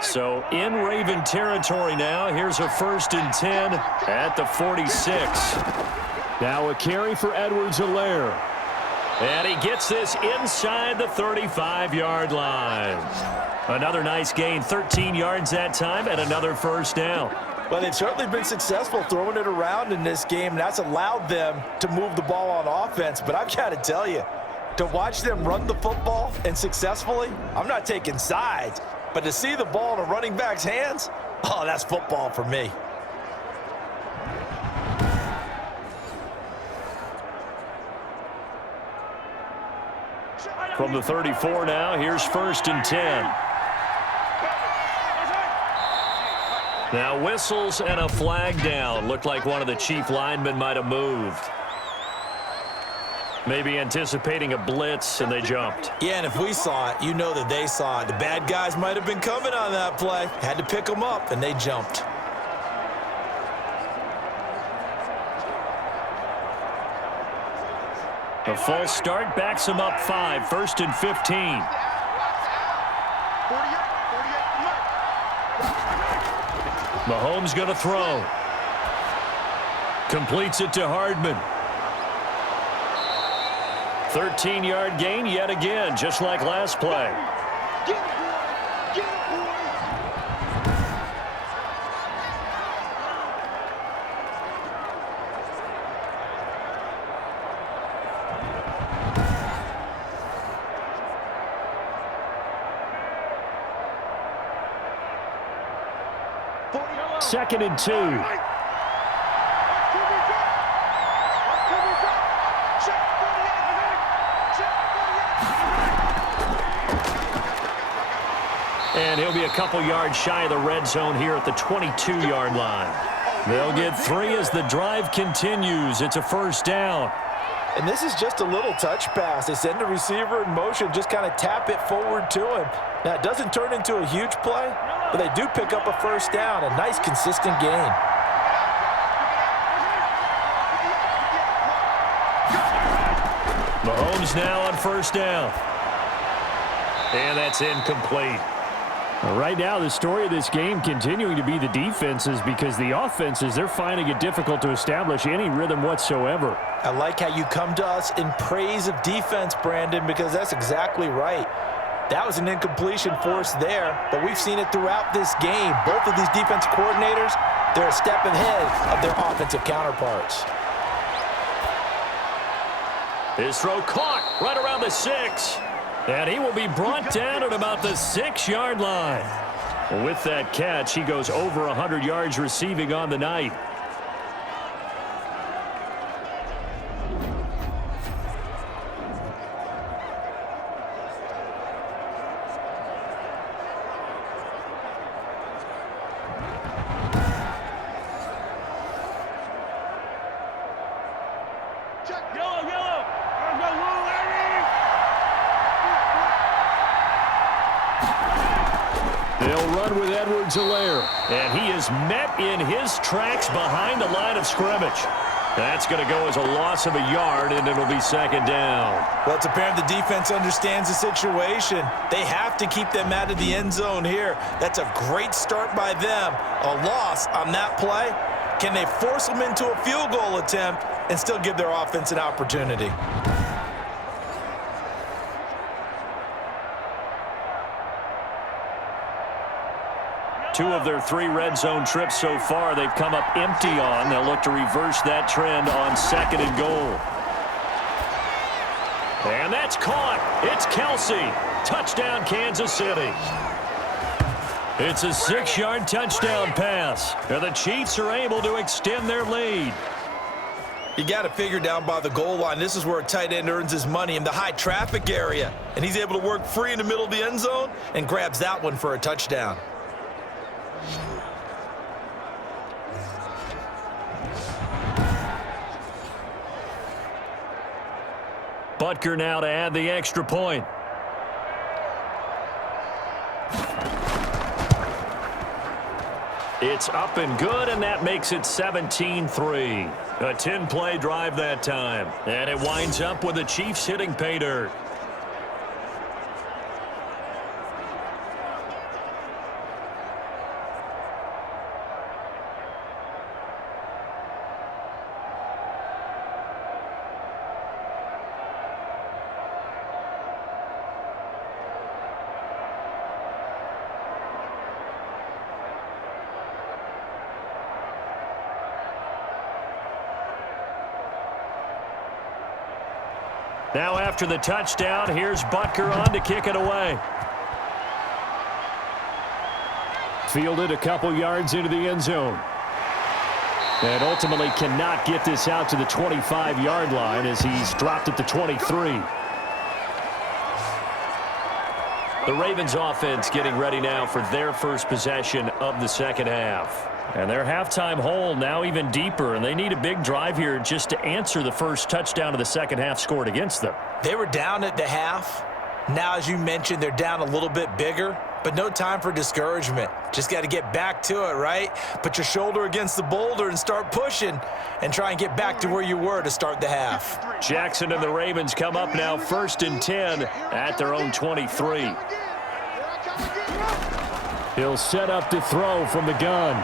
So in Raven territory now. Here's a 1st and 10 at the 46. Now a carry for Edwards-Helaire. And he gets this inside the 35-yard line. Another nice gain, 13 yards that time, and another 1st down. Well, they've certainly been successful throwing it around in this game, and that's allowed them to move the ball on offense. But I've got to tell you, to watch them run the football and successfully, I'm not taking sides, but to see the ball in a running back's hands, oh, that's football for me. From the 34 now, here's 1st and 10. Now whistles and a flag down. Looked like one of the chief linemen might have moved. Maybe anticipating a blitz, and they jumped. Yeah, and if we saw it, you know that they saw it. The bad guys might have been coming on that play. Had to pick them up, and they jumped. A false start backs him up 5, 1st and 15. Mahomes going to throw. Completes it to Hardman. 13-yard gain yet again, just like last play. Second and 2. And he'll be a couple yards shy of the red zone here at the 22-yard line. They'll get 3 as the drive continues. It's a 1st down. And this is just a little touch pass. They send the receiver in motion, just kind of tap it forward to him. Now, it doesn't turn into a huge play, but they do pick up a 1st down. A nice, consistent gain. Mahomes now on 1st down. And that's incomplete. Right now, the story of this game continuing to be the defenses, because the offenses, they're finding it difficult to establish any rhythm whatsoever. I like how you come to us in praise of defense, Brandon, because that's exactly right. That was an incompletion forced there, but we've seen it throughout this game. Both of these defense coordinators, they're a step ahead of their offensive counterparts. His throw caught right around the 6. And he will be brought down at about the 6-yard line. With that catch, he goes over 100 yards receiving on the night. They'll run with Edwards-Helaire, and he is met in his tracks behind the line of scrimmage. That's going to go as a loss of a yard, and it'll be 2nd down. Well, it's apparent the defense understands the situation. They have to keep them out of the end zone here. That's a great start by them. A loss on that play. Can they force them into a field goal attempt and still give their offense an opportunity? 2 of their 3 red zone trips so far, they've come up empty on. They'll look to reverse that trend on 2nd and goal. And that's caught. It's Kelsey. Touchdown, Kansas City. It's a 6-yard touchdown pass. And the Chiefs are able to extend their lead. You got to figure down by the goal line. This is where a tight end earns his money in the high traffic area. And he's able to work free in the middle of the end zone and grabs that one for a touchdown. Butker now to add the extra point. It's up and good, and that makes it 17-3. A 10-play drive that time. And it winds up with the Chiefs hitting pay dirt. Now after the touchdown, here's Butker on to kick it away. Fielded a couple yards into the end zone. And ultimately cannot get this out to the 25-yard line as he's dropped at the 23. The Ravens offense getting ready now for their first possession of the second half. And their halftime hole now even deeper, and they need a big drive here just to answer the first touchdown of the second half scored against them. They were down at the half. Now, as you mentioned, they're down a little bit bigger, but no time for discouragement. Just got to get back to it, right? Put your shoulder against the boulder and start pushing and try and get back to where you were to start the half. Jackson and the Ravens come up now 1st and 10 at their own 23. He'll set up to throw from the gun.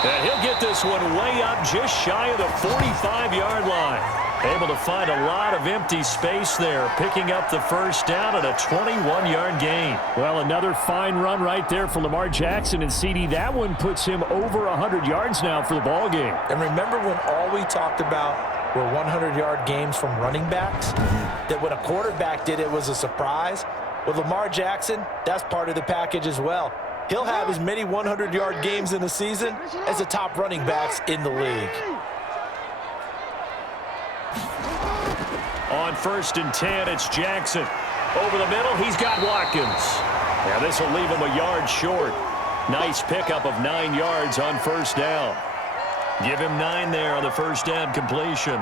And he'll get this one way up just shy of the 45-yard line. Able to find a lot of empty space there, picking up the first down at a 21-yard gain. Well, another fine run right there for Lamar Jackson, and CD, that one puts him over 100 yards now for the ball game. And remember when all we talked about were 100-yard games from running backs? That when a quarterback did it was a surprise? With Lamar Jackson, that's part of the package as well. He'll have as many 100-yard games in the season as the top running backs in the league. On 1st and 10, it's Jackson. Over the middle, he's got Watkins. Now this will leave him a yard short. Nice pickup of 9 yards on first down. Give him 9 there on the first down completion.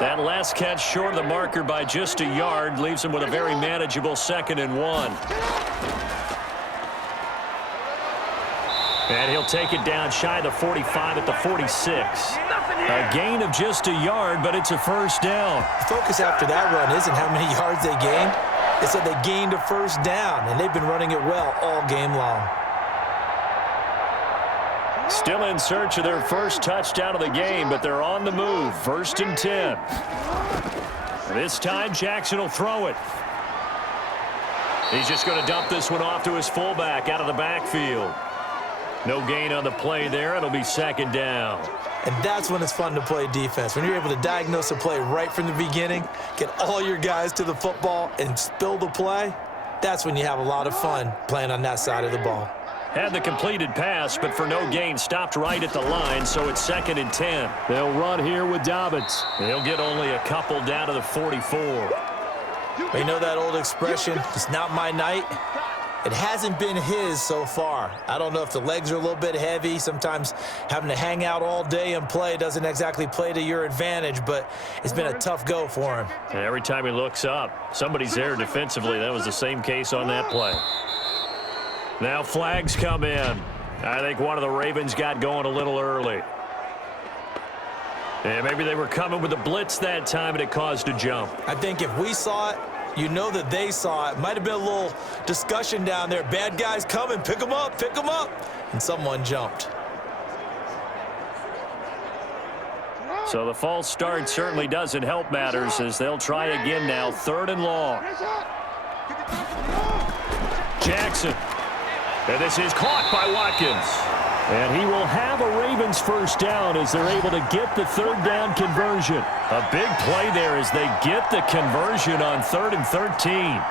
That last catch short of the marker by just a yard leaves him with a very manageable 2nd and 1. And he'll take it down shy of the 45 at the 46. A gain of just a yard, but it's a first down. The focus after that run isn't how many yards they gained. It's that they gained a first down, and they've been running it well all game long. Still in search of their first touchdown of the game, but they're on the move. 1st and 10. This time, Jackson will throw it. He's just going to dump this one off to his fullback out of the backfield. No gain on the play there. It'll be 2nd down. And that's when it's fun to play defense. When you're able to diagnose a play right from the beginning, get all your guys to the football and spill the play, that's when you have a lot of fun playing on that side of the ball. Had the completed pass, but for no gain, stopped right at the line, so it's 2nd and 10. They'll run here with Dobbins. He'll get only a couple down to the 44. You know that old expression, it's not my night? It hasn't been his so far. I don't know if the legs are a little bit heavy. Sometimes having to hang out all day and play doesn't exactly play to your advantage, but it's been a tough go for him. And every time he looks up, somebody's there defensively. That was the same case on that play. Now flags come in. I think one of the Ravens got going a little early. And maybe they were coming with a blitz that time and it caused a jump. I think if we saw it, you know that they saw it. Might have been a little discussion down there. Bad guys coming, pick them up, pick them up. And someone jumped. So the false start certainly doesn't help matters as they'll try again now, 3rd and long. Jackson. And this is caught by Watkins. And he will have a Ravens first down as they're able to get the 3rd down conversion. A big play there as they get the conversion on 3rd and 13.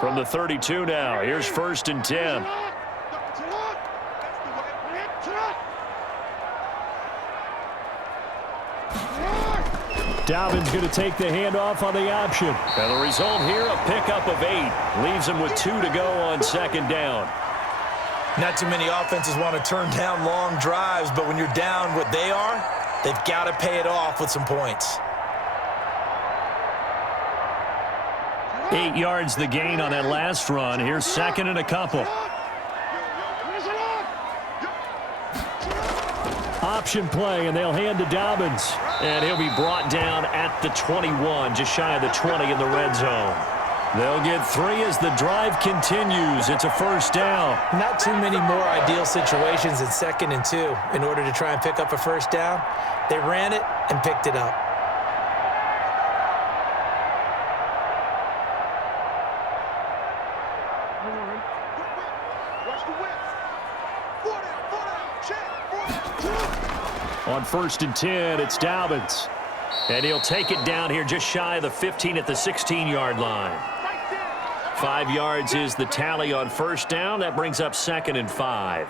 From the 32 now, here's 1st and 10. Dobbins going to take the handoff on the option. And the result here, a pickup of 8. Leaves him with 2 to go on 2nd down. Not too many offenses want to turn down long drives, but when you're down what they are, they've got to pay it off with some points. 8 yards the gain on that last run. Here's 2nd and a couple. Option play, and they'll hand to Dobbins. And he'll be brought down at the 21, just shy of the 20 in the red zone. They'll get 3 as the drive continues. It's a 1st down. Not too many more ideal situations than 2nd and 2 in order to try and pick up a 1st down. They ran it and picked it up. On 1st and 10, it's Dobbins. And he'll take it down here just shy of the 15 at the 16-yard line. 5 yards is the tally on 1st down. That brings up 2nd and 5.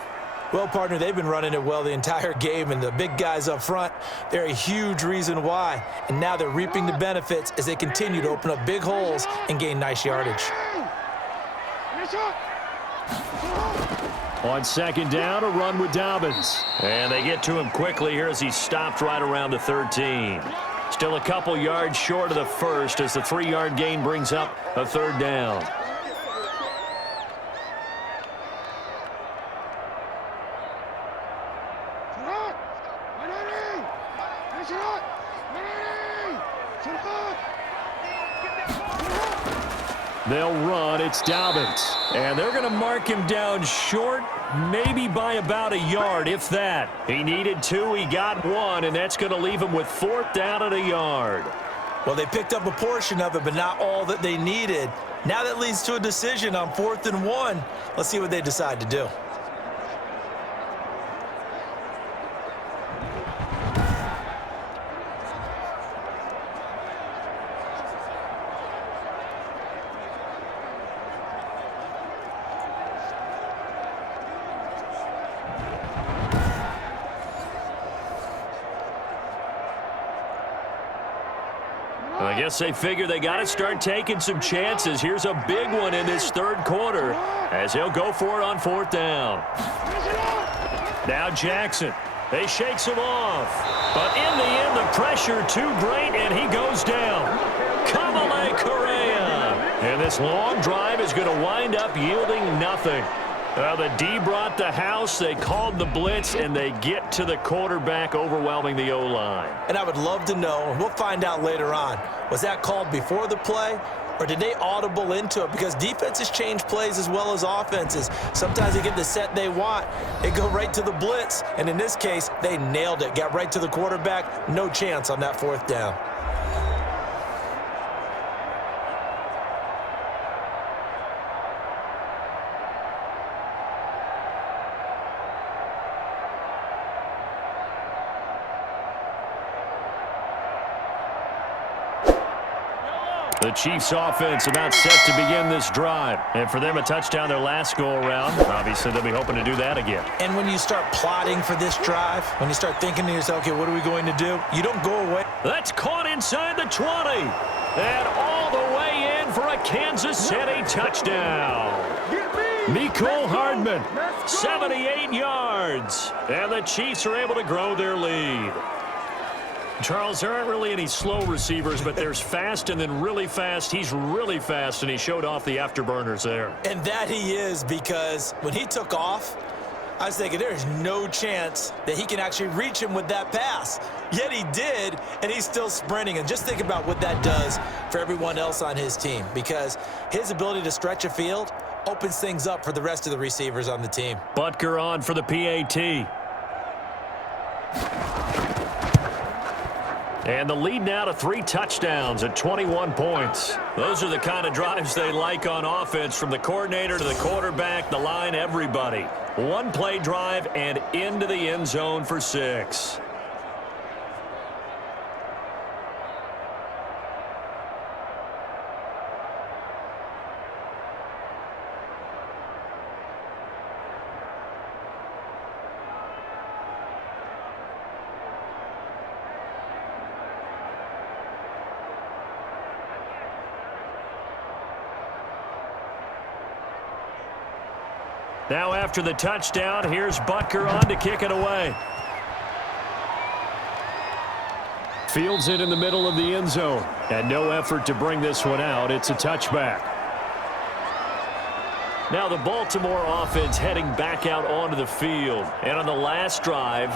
Well, partner, they've been running it well the entire game, and the big guys up front, they're a huge reason why. And now they're reaping the benefits as they continue to open up big holes and gain nice yardage. On 2nd down, a run with Dobbins. And they get to him quickly here as he's stopped right around the 13. Still a couple yards short of the 1st as the 3-yard gain brings up a 3rd down. They'll run. It's Dobbins. And they're going to mark him down short, maybe by about a yard, if that. He needed 2. He got 1, and that's going to leave him with 4th down at a yard. Well, they picked up a portion of it, but not all that they needed. Now that leads to a decision on 4th and 1. Let's see what they decide to do. I guess they figure they got to start taking some chances. Here's a big one in this 3rd quarter as he'll go for it on 4th down. Now Jackson. They shakes him off. But in the end, the pressure too great, and he goes down. Kamale Correa. And this long drive is going to wind up yielding nothing. The D brought the house, they called the blitz, and they get to the quarterback, overwhelming the O-line. And I would love to know, and we'll find out later on, was that called before the play, or did they audible into it? Because defenses change plays as well as offenses. Sometimes they get the set they want, they go right to the blitz, and in this case, they nailed it, got right to the quarterback, no chance on that 4th down. The Chiefs offense about set to begin this drive. And for them, a touchdown their last go-around. Obviously, they'll be hoping to do that again. And when you start plotting for this drive, when you start thinking to yourself, okay, what are we going to do? You don't go away. That's caught inside the 20. And all the way in for a Kansas City touchdown. Mecole Hardman, 78 yards. And the Chiefs are able to grow their lead. Charles, there aren't really any slow receivers, but there's fast and then really fast. He's really fast, and he showed off the afterburners there. And that he is, because when he took off, I was thinking there's no chance that he can actually reach him with that pass. Yet he did, and he's still sprinting. And just think about what that does for everyone else on his team, because his ability to stretch a field opens things up for the rest of the receivers on the team. Butker on for the PAT. And the lead now to 3 touchdowns at 21 points. Those are the kind of drives they like on offense, from the coordinator to the quarterback, the line, everybody. One play drive and into the end zone for 6. Now after the touchdown, here's Butker on to kick it away. Fields it in the middle of the end zone. And no effort to bring this one out. It's a touchback. Now the Baltimore offense heading back out onto the field. And on the last drive,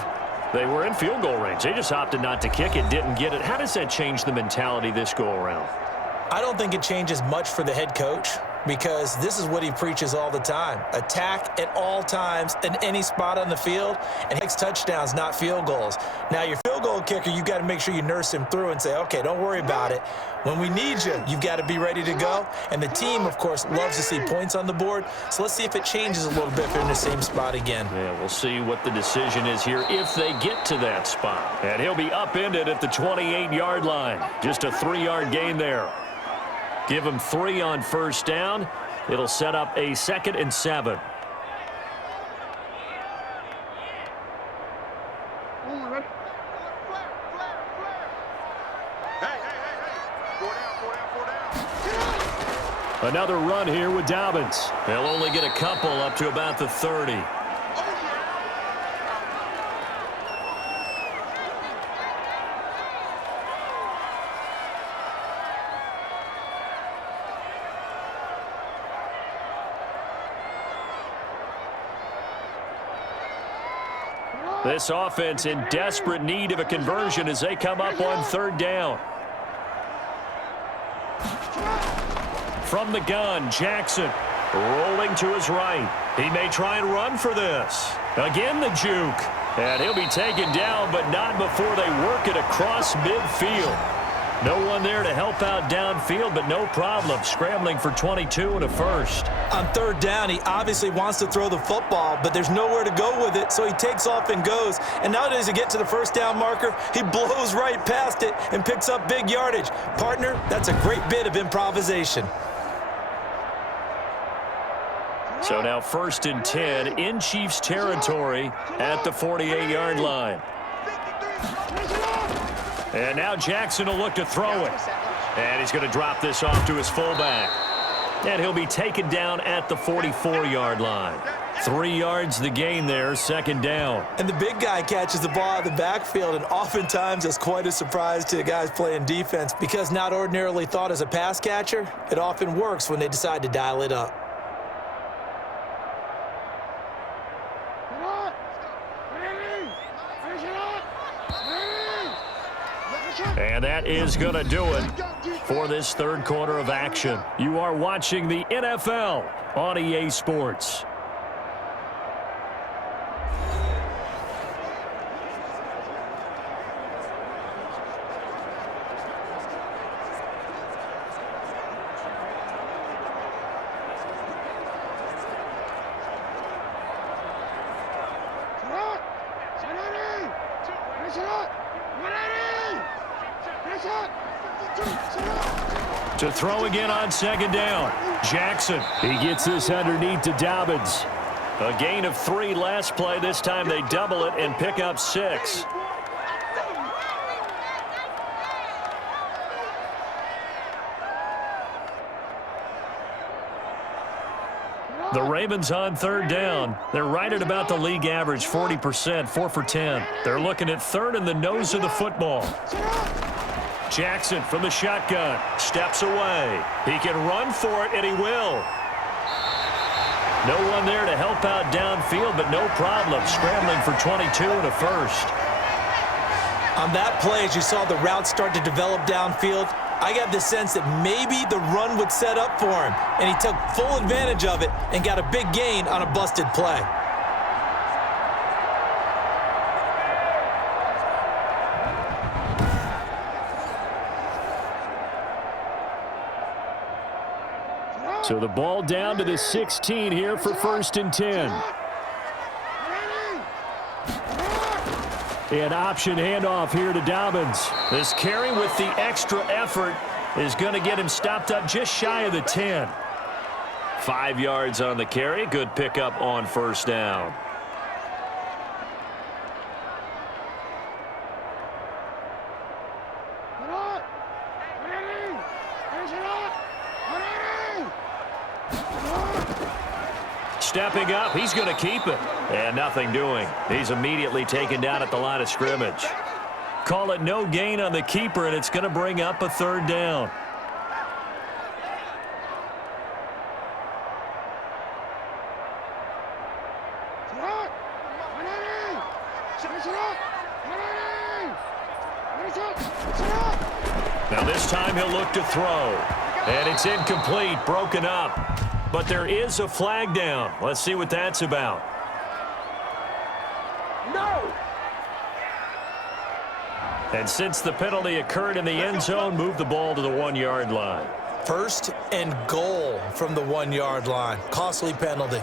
they were in field goal range. They just opted not to kick it, didn't get it. How does that change the mentality this go around? I don't think it changes much for the head coach, because this is what he preaches all the time. Attack at all times in any spot on the field, and he makes touchdowns, not field goals. Now, your field goal kicker, you've got to make sure you nurse him through and say, okay, don't worry about it. When we need you, you've got to be ready to go. And the team, of course, loves to see points on the board. So let's see if it changes a little bit if they're in the same spot again. Yeah, we'll see what the decision is here if they get to that spot. And he'll be upended at the 28-yard line. Just a 3-yard gain there. Give him 3 on first down. It'll set up a 2nd and 7. Another run here with Dobbins. They'll only get a couple up to about the 30. This offense in desperate need of a conversion as they come up on 3rd down. From the gun, Jackson rolling to his right. He may try and run for this. Again, the juke. And he'll be taken down, but not before they work it across midfield. No one there to help out downfield, but no problem. Scrambling for 22 and a first. On 3rd down, he obviously wants to throw the football, but there's nowhere to go with it, so he takes off and goes. And nowadays, to get to the 1st down marker, he blows right past it and picks up big yardage. Partner, that's a great bit of improvisation. So now 1st and 10 in Chiefs territory at the 48-yard line. And now Jackson will look to throw it. And he's going to drop this off to his fullback. And he'll be taken down at the 44-yard line. 3 yards the gain there, 2nd down. And the big guy catches the ball out of the backfield, and oftentimes it's quite a surprise to the guys playing defense, because not ordinarily thought as a pass catcher, it often works when they decide to dial it up. And that is going to do it for this 3rd quarter of action. You are watching the NFL on EA Sports. To throw again on 2nd down. Jackson. He gets this underneath to Dobbins. A gain of 3 last play. This time they double it and pick up 6. The Ravens on 3rd down. They're right at about the league average, 40%, 4 for 10. They're looking at 3rd in the nose of the football. Jackson from the shotgun, steps away. He can run for it, and he will. No one there to help out downfield, but no problem. Scrambling for 22 and a first. On that play, as you saw the route start to develop downfield, I got the sense that maybe the run would set up for him, and he took full advantage of it and got a big gain on a busted play. So the ball down to the 16 here for 1st and 10. An option handoff here to Dobbins. This carry with the extra effort is going to get him stopped up just shy of the 10. 5 yards on the carry. Good pickup on 1st down. Stepping up, he's going to keep it. And nothing doing. He's immediately taken down at the line of scrimmage. Call it no gain on the keeper, and it's going to bring up a 3rd down. Now this time he'll look to throw. And it's incomplete, broken up. But there is a flag down. Let's see what that's about. No! And since the penalty occurred in the end zone, move the ball to the 1-yard line. 1st and goal from the 1-yard line. Costly penalty.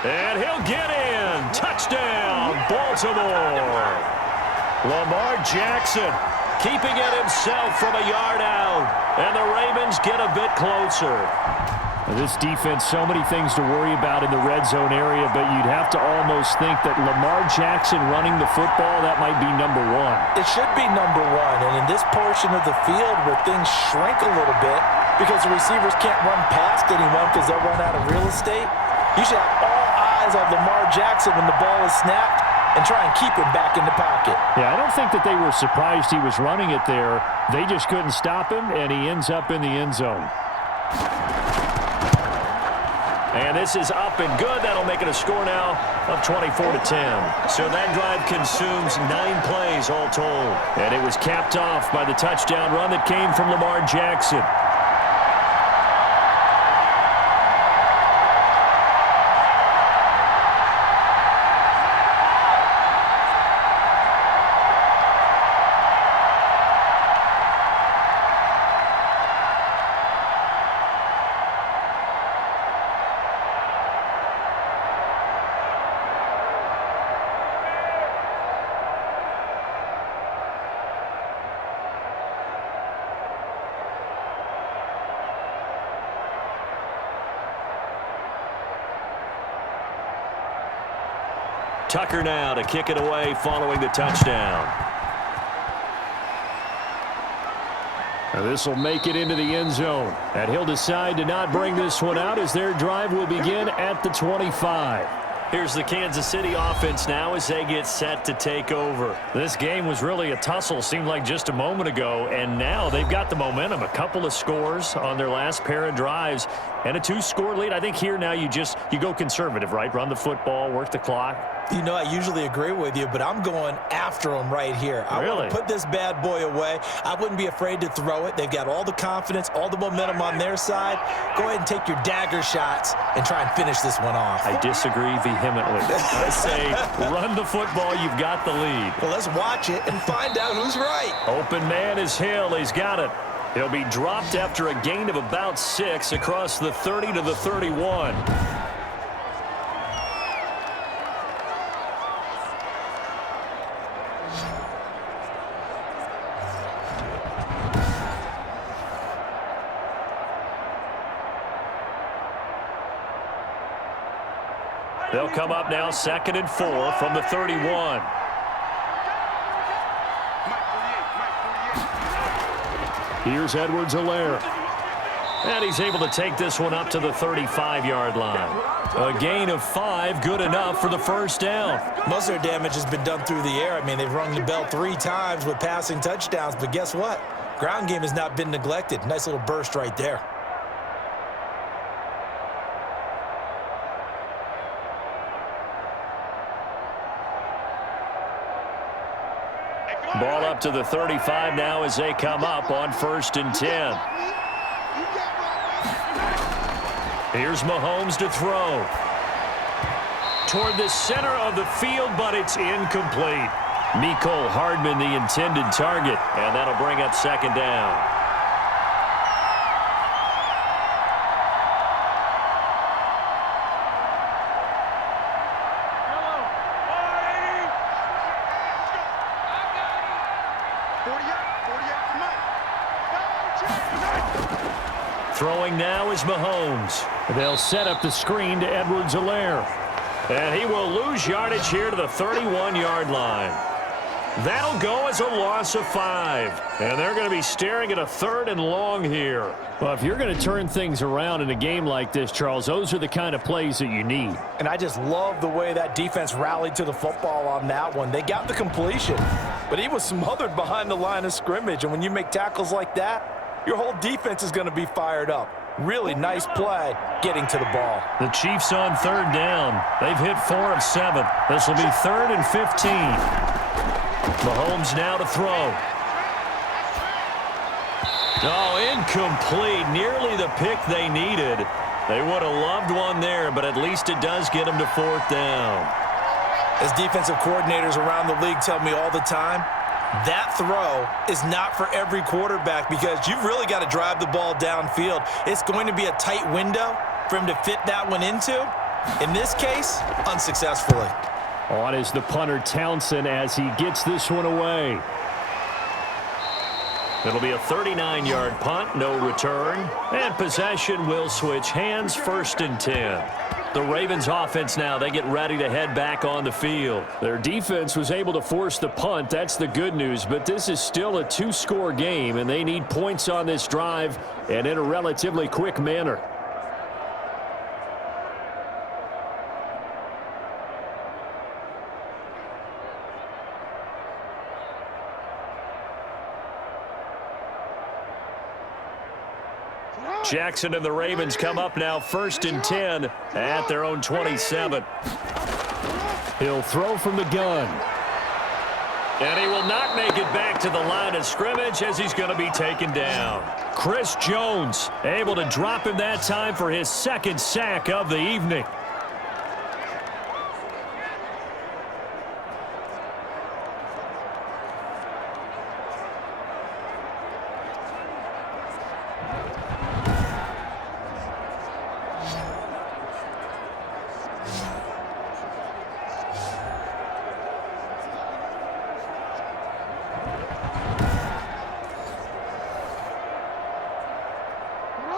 And he'll get in. Touchdown, Baltimore. Lamar Jackson keeping it himself from a yard out. And the Ravens get a bit closer. This defense, so many things to worry about in the red zone area, but you'd have to almost think that Lamar Jackson running the football, that might be number 1. It should be number 1, and in this portion of the field where things shrink a little bit because the receivers can't run past anyone because they'll run out of real estate, you should have all eyes on Lamar Jackson when the ball is snapped and try and keep him back in the pocket. Yeah, I don't think that they were surprised he was running it there. They just couldn't stop him, and he ends up in the end zone. And this is up and good. That'll make it a score now of 24-10. So that drive consumes 9 plays all told. And it was capped off by the touchdown run that came from Lamar Jackson. Tucker now to kick it away following the touchdown. Now this will make it into the end zone. And he'll decide to not bring this one out as their drive will begin at the 25. Here's the Kansas City offense now as they get set to take over. This game was really a tussle, seemed like just a moment ago, and now they've got the momentum. A couple of scores on their last pair of drives and a 2-score lead. I think here now you go conservative, right? Run the football, work the clock. You know, I usually agree with you, but I'm going after them right here. I want to put this bad boy away. I wouldn't be afraid to throw it. They've got all the confidence, all the momentum on their side. Go ahead and take your dagger shots and try and finish this one off. I disagree vehemently. I say run the football. You've got the lead. Well, let's watch it and find out who's right. Open man is Hill. He's got it. He'll be dropped after a gain of about 6 across the 30 to the 31. They'll come up now 2nd and 4 from the 31. Here's Edwards-Helaire. And he's able to take this one up to the 35-yard line. A gain of 5, good enough for the first down. Most of their damage has been done through the air. I mean, they've rung the bell 3 times with passing touchdowns, but guess what? Ground game has not been neglected. Nice little burst right there. Ball up to the 35 now as they come up on 1st and 10. Here's Mahomes to throw. Toward the center of the field, but it's incomplete. Mecole Hardman, the intended target, and that'll bring up 2nd down. Throwing now is Mahomes. They'll set up the screen to Edwards-Helaire. And he will lose yardage here to the 31-yard line. That'll go as a loss of 5. And they're going to be staring at a 3rd and long here. Well, if you're going to turn things around in a game like this, Charles, those are the kind of plays that you need. And I just love the way that defense rallied to the football on that one. They got the completion, but he was smothered behind the line of scrimmage. And when you make tackles like that, your whole defense is going to be fired up. Really nice play getting to the ball. The Chiefs on 3rd down. They've hit 4 of 7. This will be 3rd and 15. Mahomes now to throw. Oh, incomplete. Nearly the pick they needed. They would have loved one there, but at least it does get them to 4th down. As defensive coordinators around the league tell me all the time, that throw is not for every quarterback because you've really got to drive the ball downfield. It's going to be a tight window for him to fit that one into. In this case, unsuccessfully. On is the punter Townsend as he gets this one away. It'll be a 39-yard punt, no return. And possession will switch hands, 1st and 10. The Ravens offense now, they get ready to head back on the field. Their defense was able to force the punt. That's the good news. But this is still a 2-score game, and they need points on this drive and in a relatively quick manner. Jackson and the Ravens come up now 1st and 10 at their own 27. He'll throw from the gun. And he will not make it back to the line of scrimmage as he's going to be taken down. Chris Jones able to drop him that time for his 2nd sack of the evening.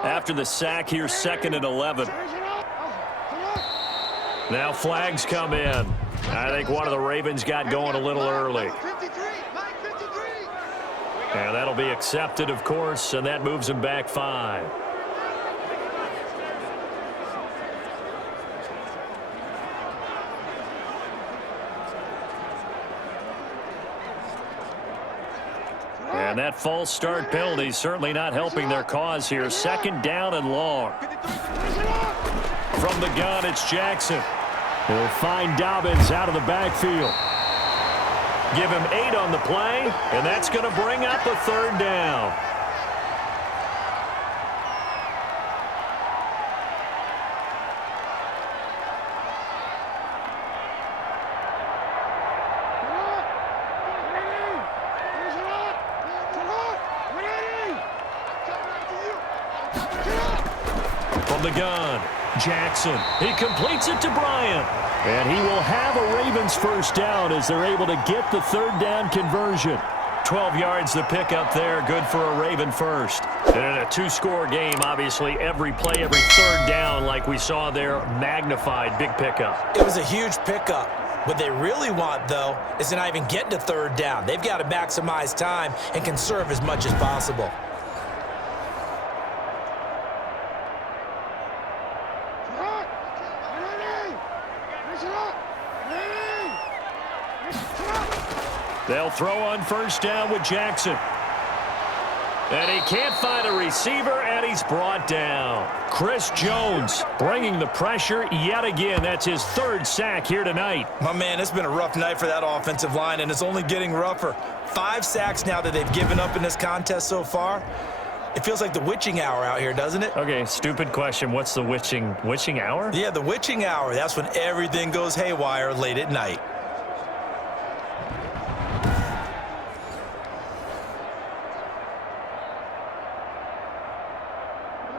After the sack, here's 2nd and 11. Now flags come in. I think one of the Ravens got going a little early. And that'll be accepted, of course, and that moves them back 5. And that false start penalty certainly not helping their cause here. 2nd down and long. From the gun, it's Jackson. He'll find Dobbins out of the backfield. Give him 8 on the play, and that's going to bring up a 3rd down. The gun, Jackson. He completes it to Bryant. And he will have a Ravens 1st down as they're able to get the 3rd down conversion. 12 yards the pickup there, good for a Raven 1st. And in a 2-score game, obviously every play, every 3rd down like we saw there, magnified, big pickup. It was a huge pickup. What they really want, though, is to not even get to 3rd down. They've got to maximize time and conserve as much as possible. They'll throw on first down with Jackson. And he can't find a receiver, and he's brought down. Chris Jones bringing the pressure yet again. That's his third sack here tonight. My man, it's been a rough night for that offensive line, and it's only getting rougher. 5 sacks now that they've given up in this contest so far. It feels like the witching hour out here, doesn't it? Okay, stupid question. What's the witching hour? Yeah, the witching hour. That's when everything goes haywire late at night.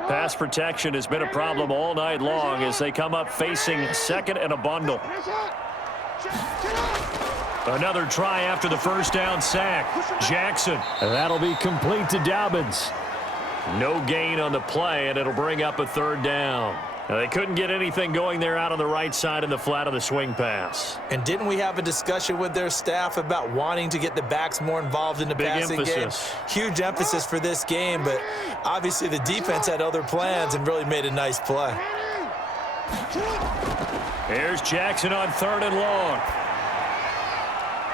Pass protection has been a problem all night long as they come up facing second and a bundle. Another try after the first down sack. Jackson. And that'll be complete to Dobbins. No gain on the play, and it'll bring up a third down. Now, they couldn't get anything going there out on the right side in the flat of the swing pass. And didn't we have a discussion with their staff about wanting to get the backs more involved in the passing game? Huge emphasis for this game, but obviously the defense had other plans and really made a nice play. Here's Jackson on third and long.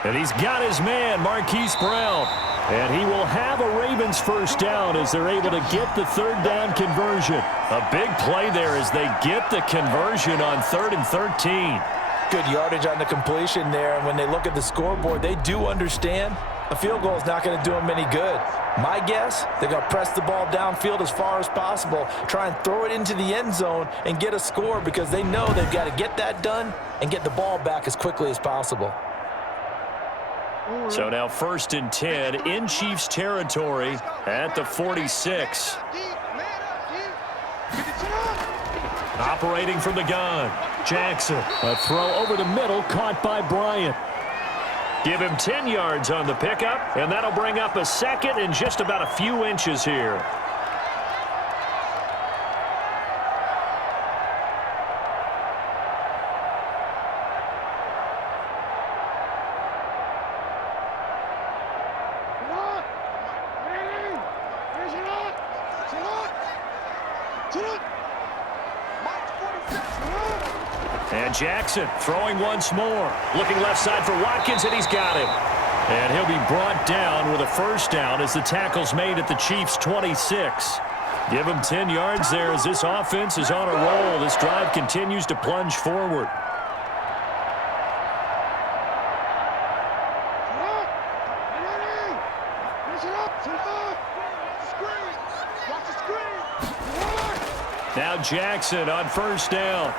And he's got his man, Marquise Brown. And he will have a Ravens first down as they're able to get the third down conversion. A big play there as they get the conversion on 3rd and 13. Good yardage on the completion there, and when they look at the scoreboard, they do understand a field goal is not going to do them any good. My guess, they're going to press the ball downfield as far as possible, try and throw it into the end zone and get a score because they know they've got to get that done and get the ball back as quickly as possible. So now 1st and 10 in Chiefs territory at the 46. Operating from the gun, Jackson. A throw over the middle caught by Bryant. Give him 10 yards on the pickup, and that'll bring up a second and just about a few inches here. And Jackson throwing once more. Looking left side for Watkins, and he's got him. And he'll be brought down with a first down as the tackle's made at the Chiefs' 26. Give him 10 yards there as this offense is on a roll. This drive continues to plunge forward. Now Jackson on first down.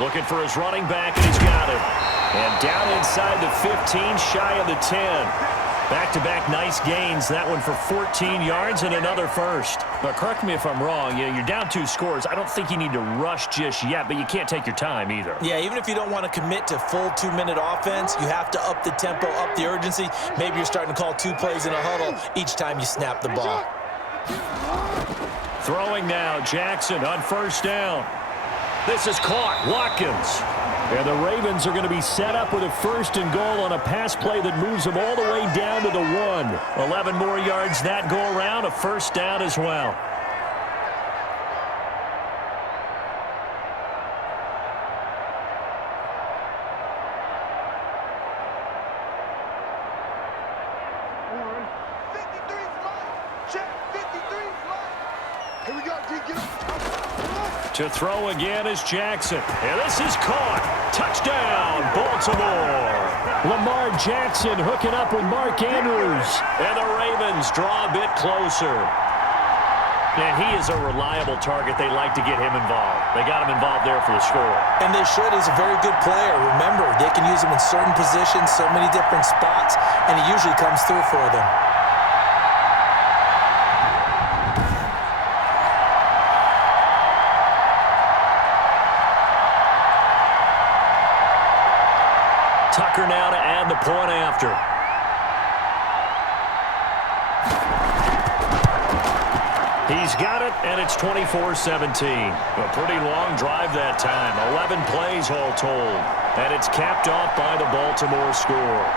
Looking for his running back, and he's got him. And down inside the 15, shy of the 10. Back-to-back nice gains. That one for 14 yards and another first. But correct me if I'm wrong. You're down 2 scores. I don't think you need to rush just yet, but you can't take your time either. Yeah, even if you don't want to commit to full 2-minute offense, you have to up the tempo, up the urgency. Maybe you're starting to call 2 plays in a huddle each time you snap the ball. Throwing now, Jackson on first down. This is caught. Watkins. And the Ravens are going to be set up with a 1st and goal on a pass play that moves them all the way down to the 1. 11 more yards that go around, a first down as well. To throw again is Jackson. And this is caught. Touchdown, Baltimore. Lamar Jackson hooking up with Mark Andrews. And the Ravens draw a bit closer. And he is a reliable target. They like to get him involved. They got him involved there for the score. And they should. He's a very good player. Remember, they can use him in certain positions, so many different spots, and he usually comes through for them. Tucker now to add the point after. He's got it, and it's 24-17. A pretty long drive that time. 11 plays all told. And it's capped off by the Baltimore score.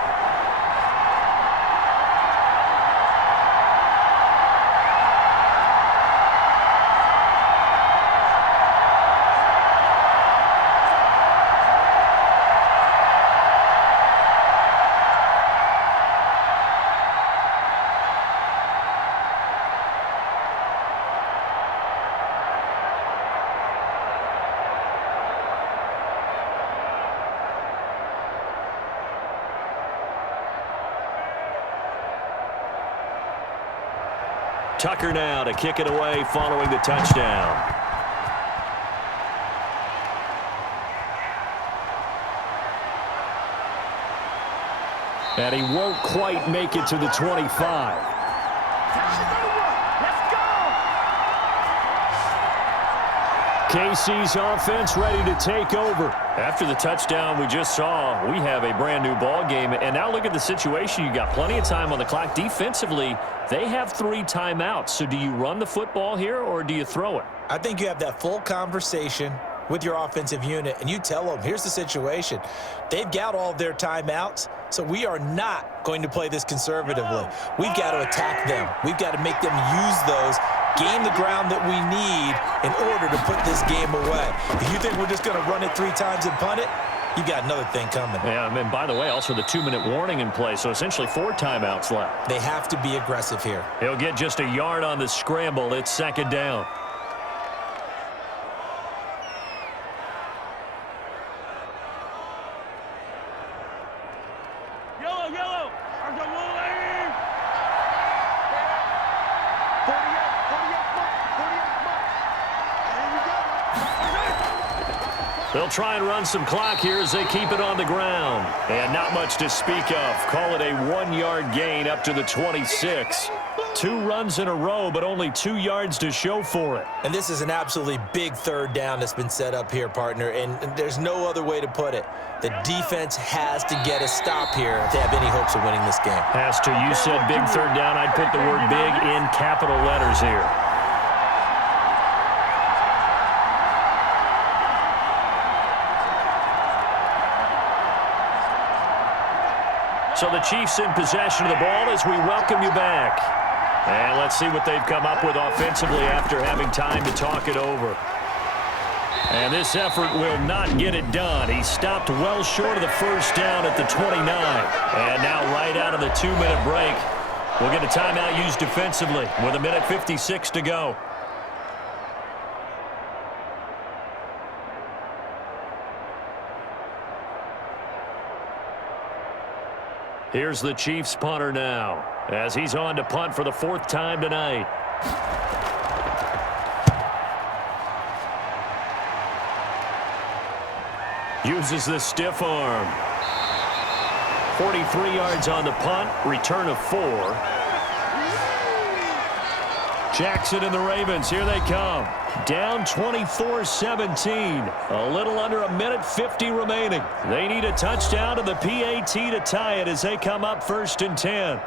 Tucker now to kick it away following the touchdown. And he won't quite make it to the 25. KC's offense ready to take over. After the touchdown we just saw, we have a brand new ball game. And now look at the situation. You got plenty of time on the clock. Defensively, they have 3 timeouts. So do you run the football here or do you throw it? I think you have that full conversation with your offensive unit, and you tell them, here's the situation. They've got all their timeouts, so we are not going to play this conservatively. We've got to attack them. We've got to make them use those, gain the ground that we need in order to put this game away. If you think we're just going to run it 3 times and punt it, you got another thing coming. Yeah, and by the way, also the 2-minute warning in play, so essentially 4 timeouts left. They have to be aggressive here. He'll get just a yard on the scramble. It's 2nd down. They'll try and run some clock here as they keep it on the ground. And not much to speak of. Call it a 1-yard gain up to the 26. 2 runs in a row, but only 2 yards to show for it. And this is an absolutely big 3rd down that's been set up here, partner, and there's no other way to put it. The defense has to get a stop here if they have any hopes of winning this game. Has to. You said big 3rd down. I'd put the word big in capital letters here. So the Chiefs in possession of the ball as we welcome you back. And let's see what they've come up with offensively after having time to talk it over. And this effort will not get it done. He stopped well short of the 1st down at the 29. And now right out of the 2-minute break, we'll get a timeout used defensively with 1:56 to go. Here's the Chiefs punter now as he's on to punt for the 4th time tonight. Uses the stiff arm. 43 yards on the punt, return of 4. Jackson and the Ravens, here they come. Down 24-17. A little under 1:50 remaining. They need a touchdown to the PAT to tie it as they come up 1st and 10.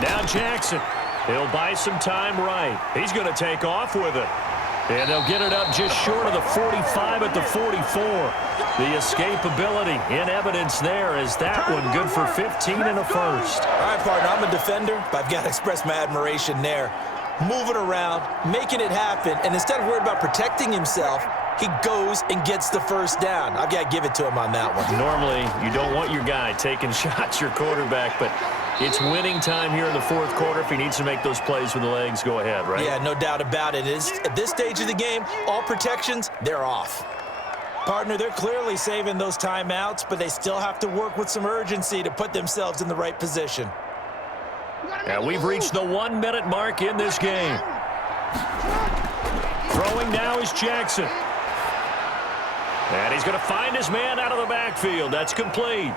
Now Jackson. He'll buy some time right. He's going to take off with it. And they'll get it up just short of the 45 at the 44. The escapability in evidence there as that one good for 15 and a 1st. All right, partner, I'm a defender, but I've got to express my admiration there. Moving around, making it happen, and instead of worried about protecting himself, he goes and gets the 1st down. I've got to give it to him on that one. Normally, you don't want your guy taking shots, your quarterback, but it's winning time here in the 4th quarter. If he needs to make those plays with the legs, go ahead, right? Yeah, no doubt about it. At this stage of the game, all protections, they're off. Partner, they're clearly saving those timeouts, but they still have to work with some urgency to put themselves in the right position. And we've reached the 1-minute mark in this game. Throwing now is Jackson. And he's going to find his man out of the backfield. That's complete.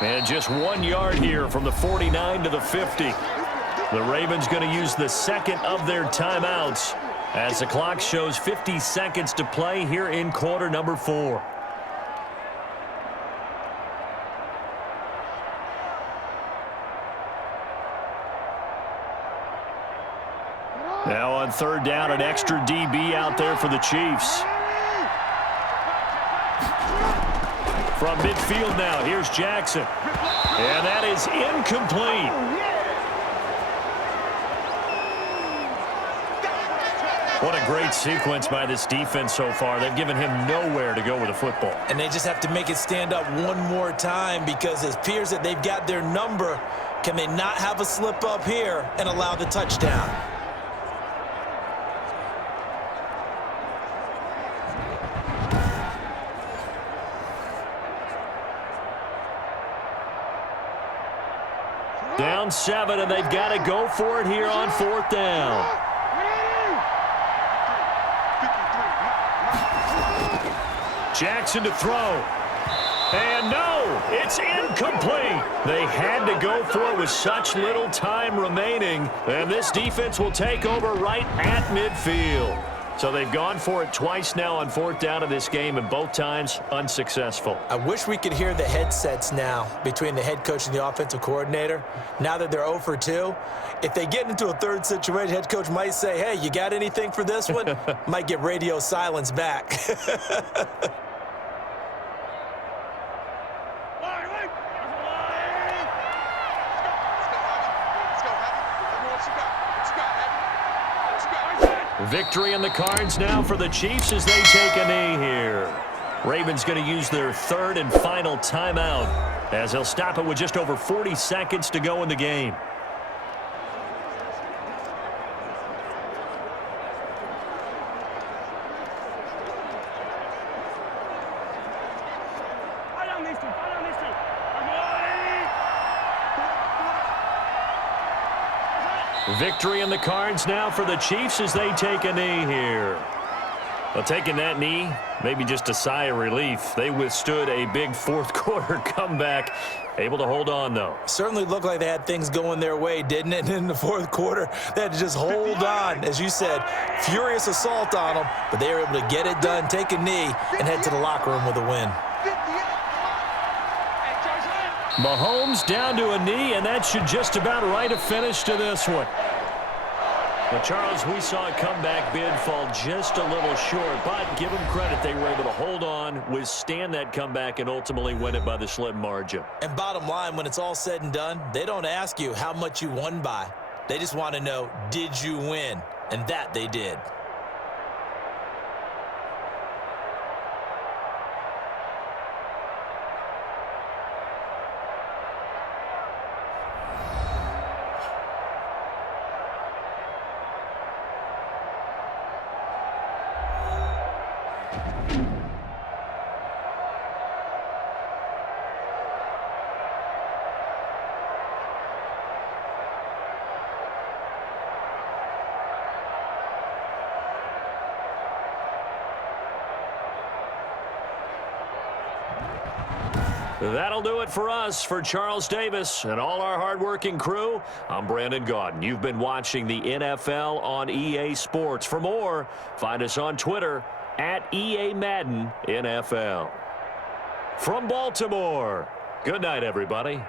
And just 1 yard here from the 49 to the 50. The Ravens going to use the 2nd of their timeouts as the clock shows 50 seconds to play here in quarter number 4. Now on 3rd down, an extra DB out there for the Chiefs. From midfield now, here's Jackson. And that is incomplete. What a great sequence by this defense so far. They've given him nowhere to go with the football. And they just have to make it stand up one more time because it appears that they've got their number. Can they not have a slip up here and allow the touchdown? Down 7, and they've got to go for it here on 4th down. Jackson to throw. And no, it's incomplete. They had to go for it with such little time remaining. And this defense will take over right at midfield. So they've gone for it twice now on 4th down in this game, and both times unsuccessful. I wish we could hear the headsets now between the head coach and the offensive coordinator. Now that they're 0 for 2, if they get into a third situation, head coach might say, hey, you got anything for this one? Might get radio silence back. Victory in the cards now for the Chiefs as they take a knee here. Ravens going to use their 3rd and final timeout as they'll stop it with just over 40 seconds to go in the game. Victory in the cards now for the Chiefs as they take a knee here. Well, taking that knee, maybe just a sigh of relief. They withstood a big 4th quarter comeback. Able to hold on, though. Certainly looked like they had things going their way, didn't it? In the 4th quarter, they had to just hold on. As you said, furious assault on them, but they were able to get it done, take a knee, and head to the locker room with a win. Mahomes down to a knee, and that should just about write a finish to this one. Well, Charles, we saw a comeback bid fall just a little short, but give them credit. They were able to hold on, withstand that comeback, and ultimately win it by the slim margin. And bottom line, when it's all said and done, they don't ask you how much you won by. They just want to know, did you win? And that they did. That'll do it for us. For Charles Davis and all our hardworking crew, I'm Brandon Gaudin. You've been watching the NFL on EA Sports. For more, find us on Twitter at EA Madden NFL. From Baltimore, good night, everybody.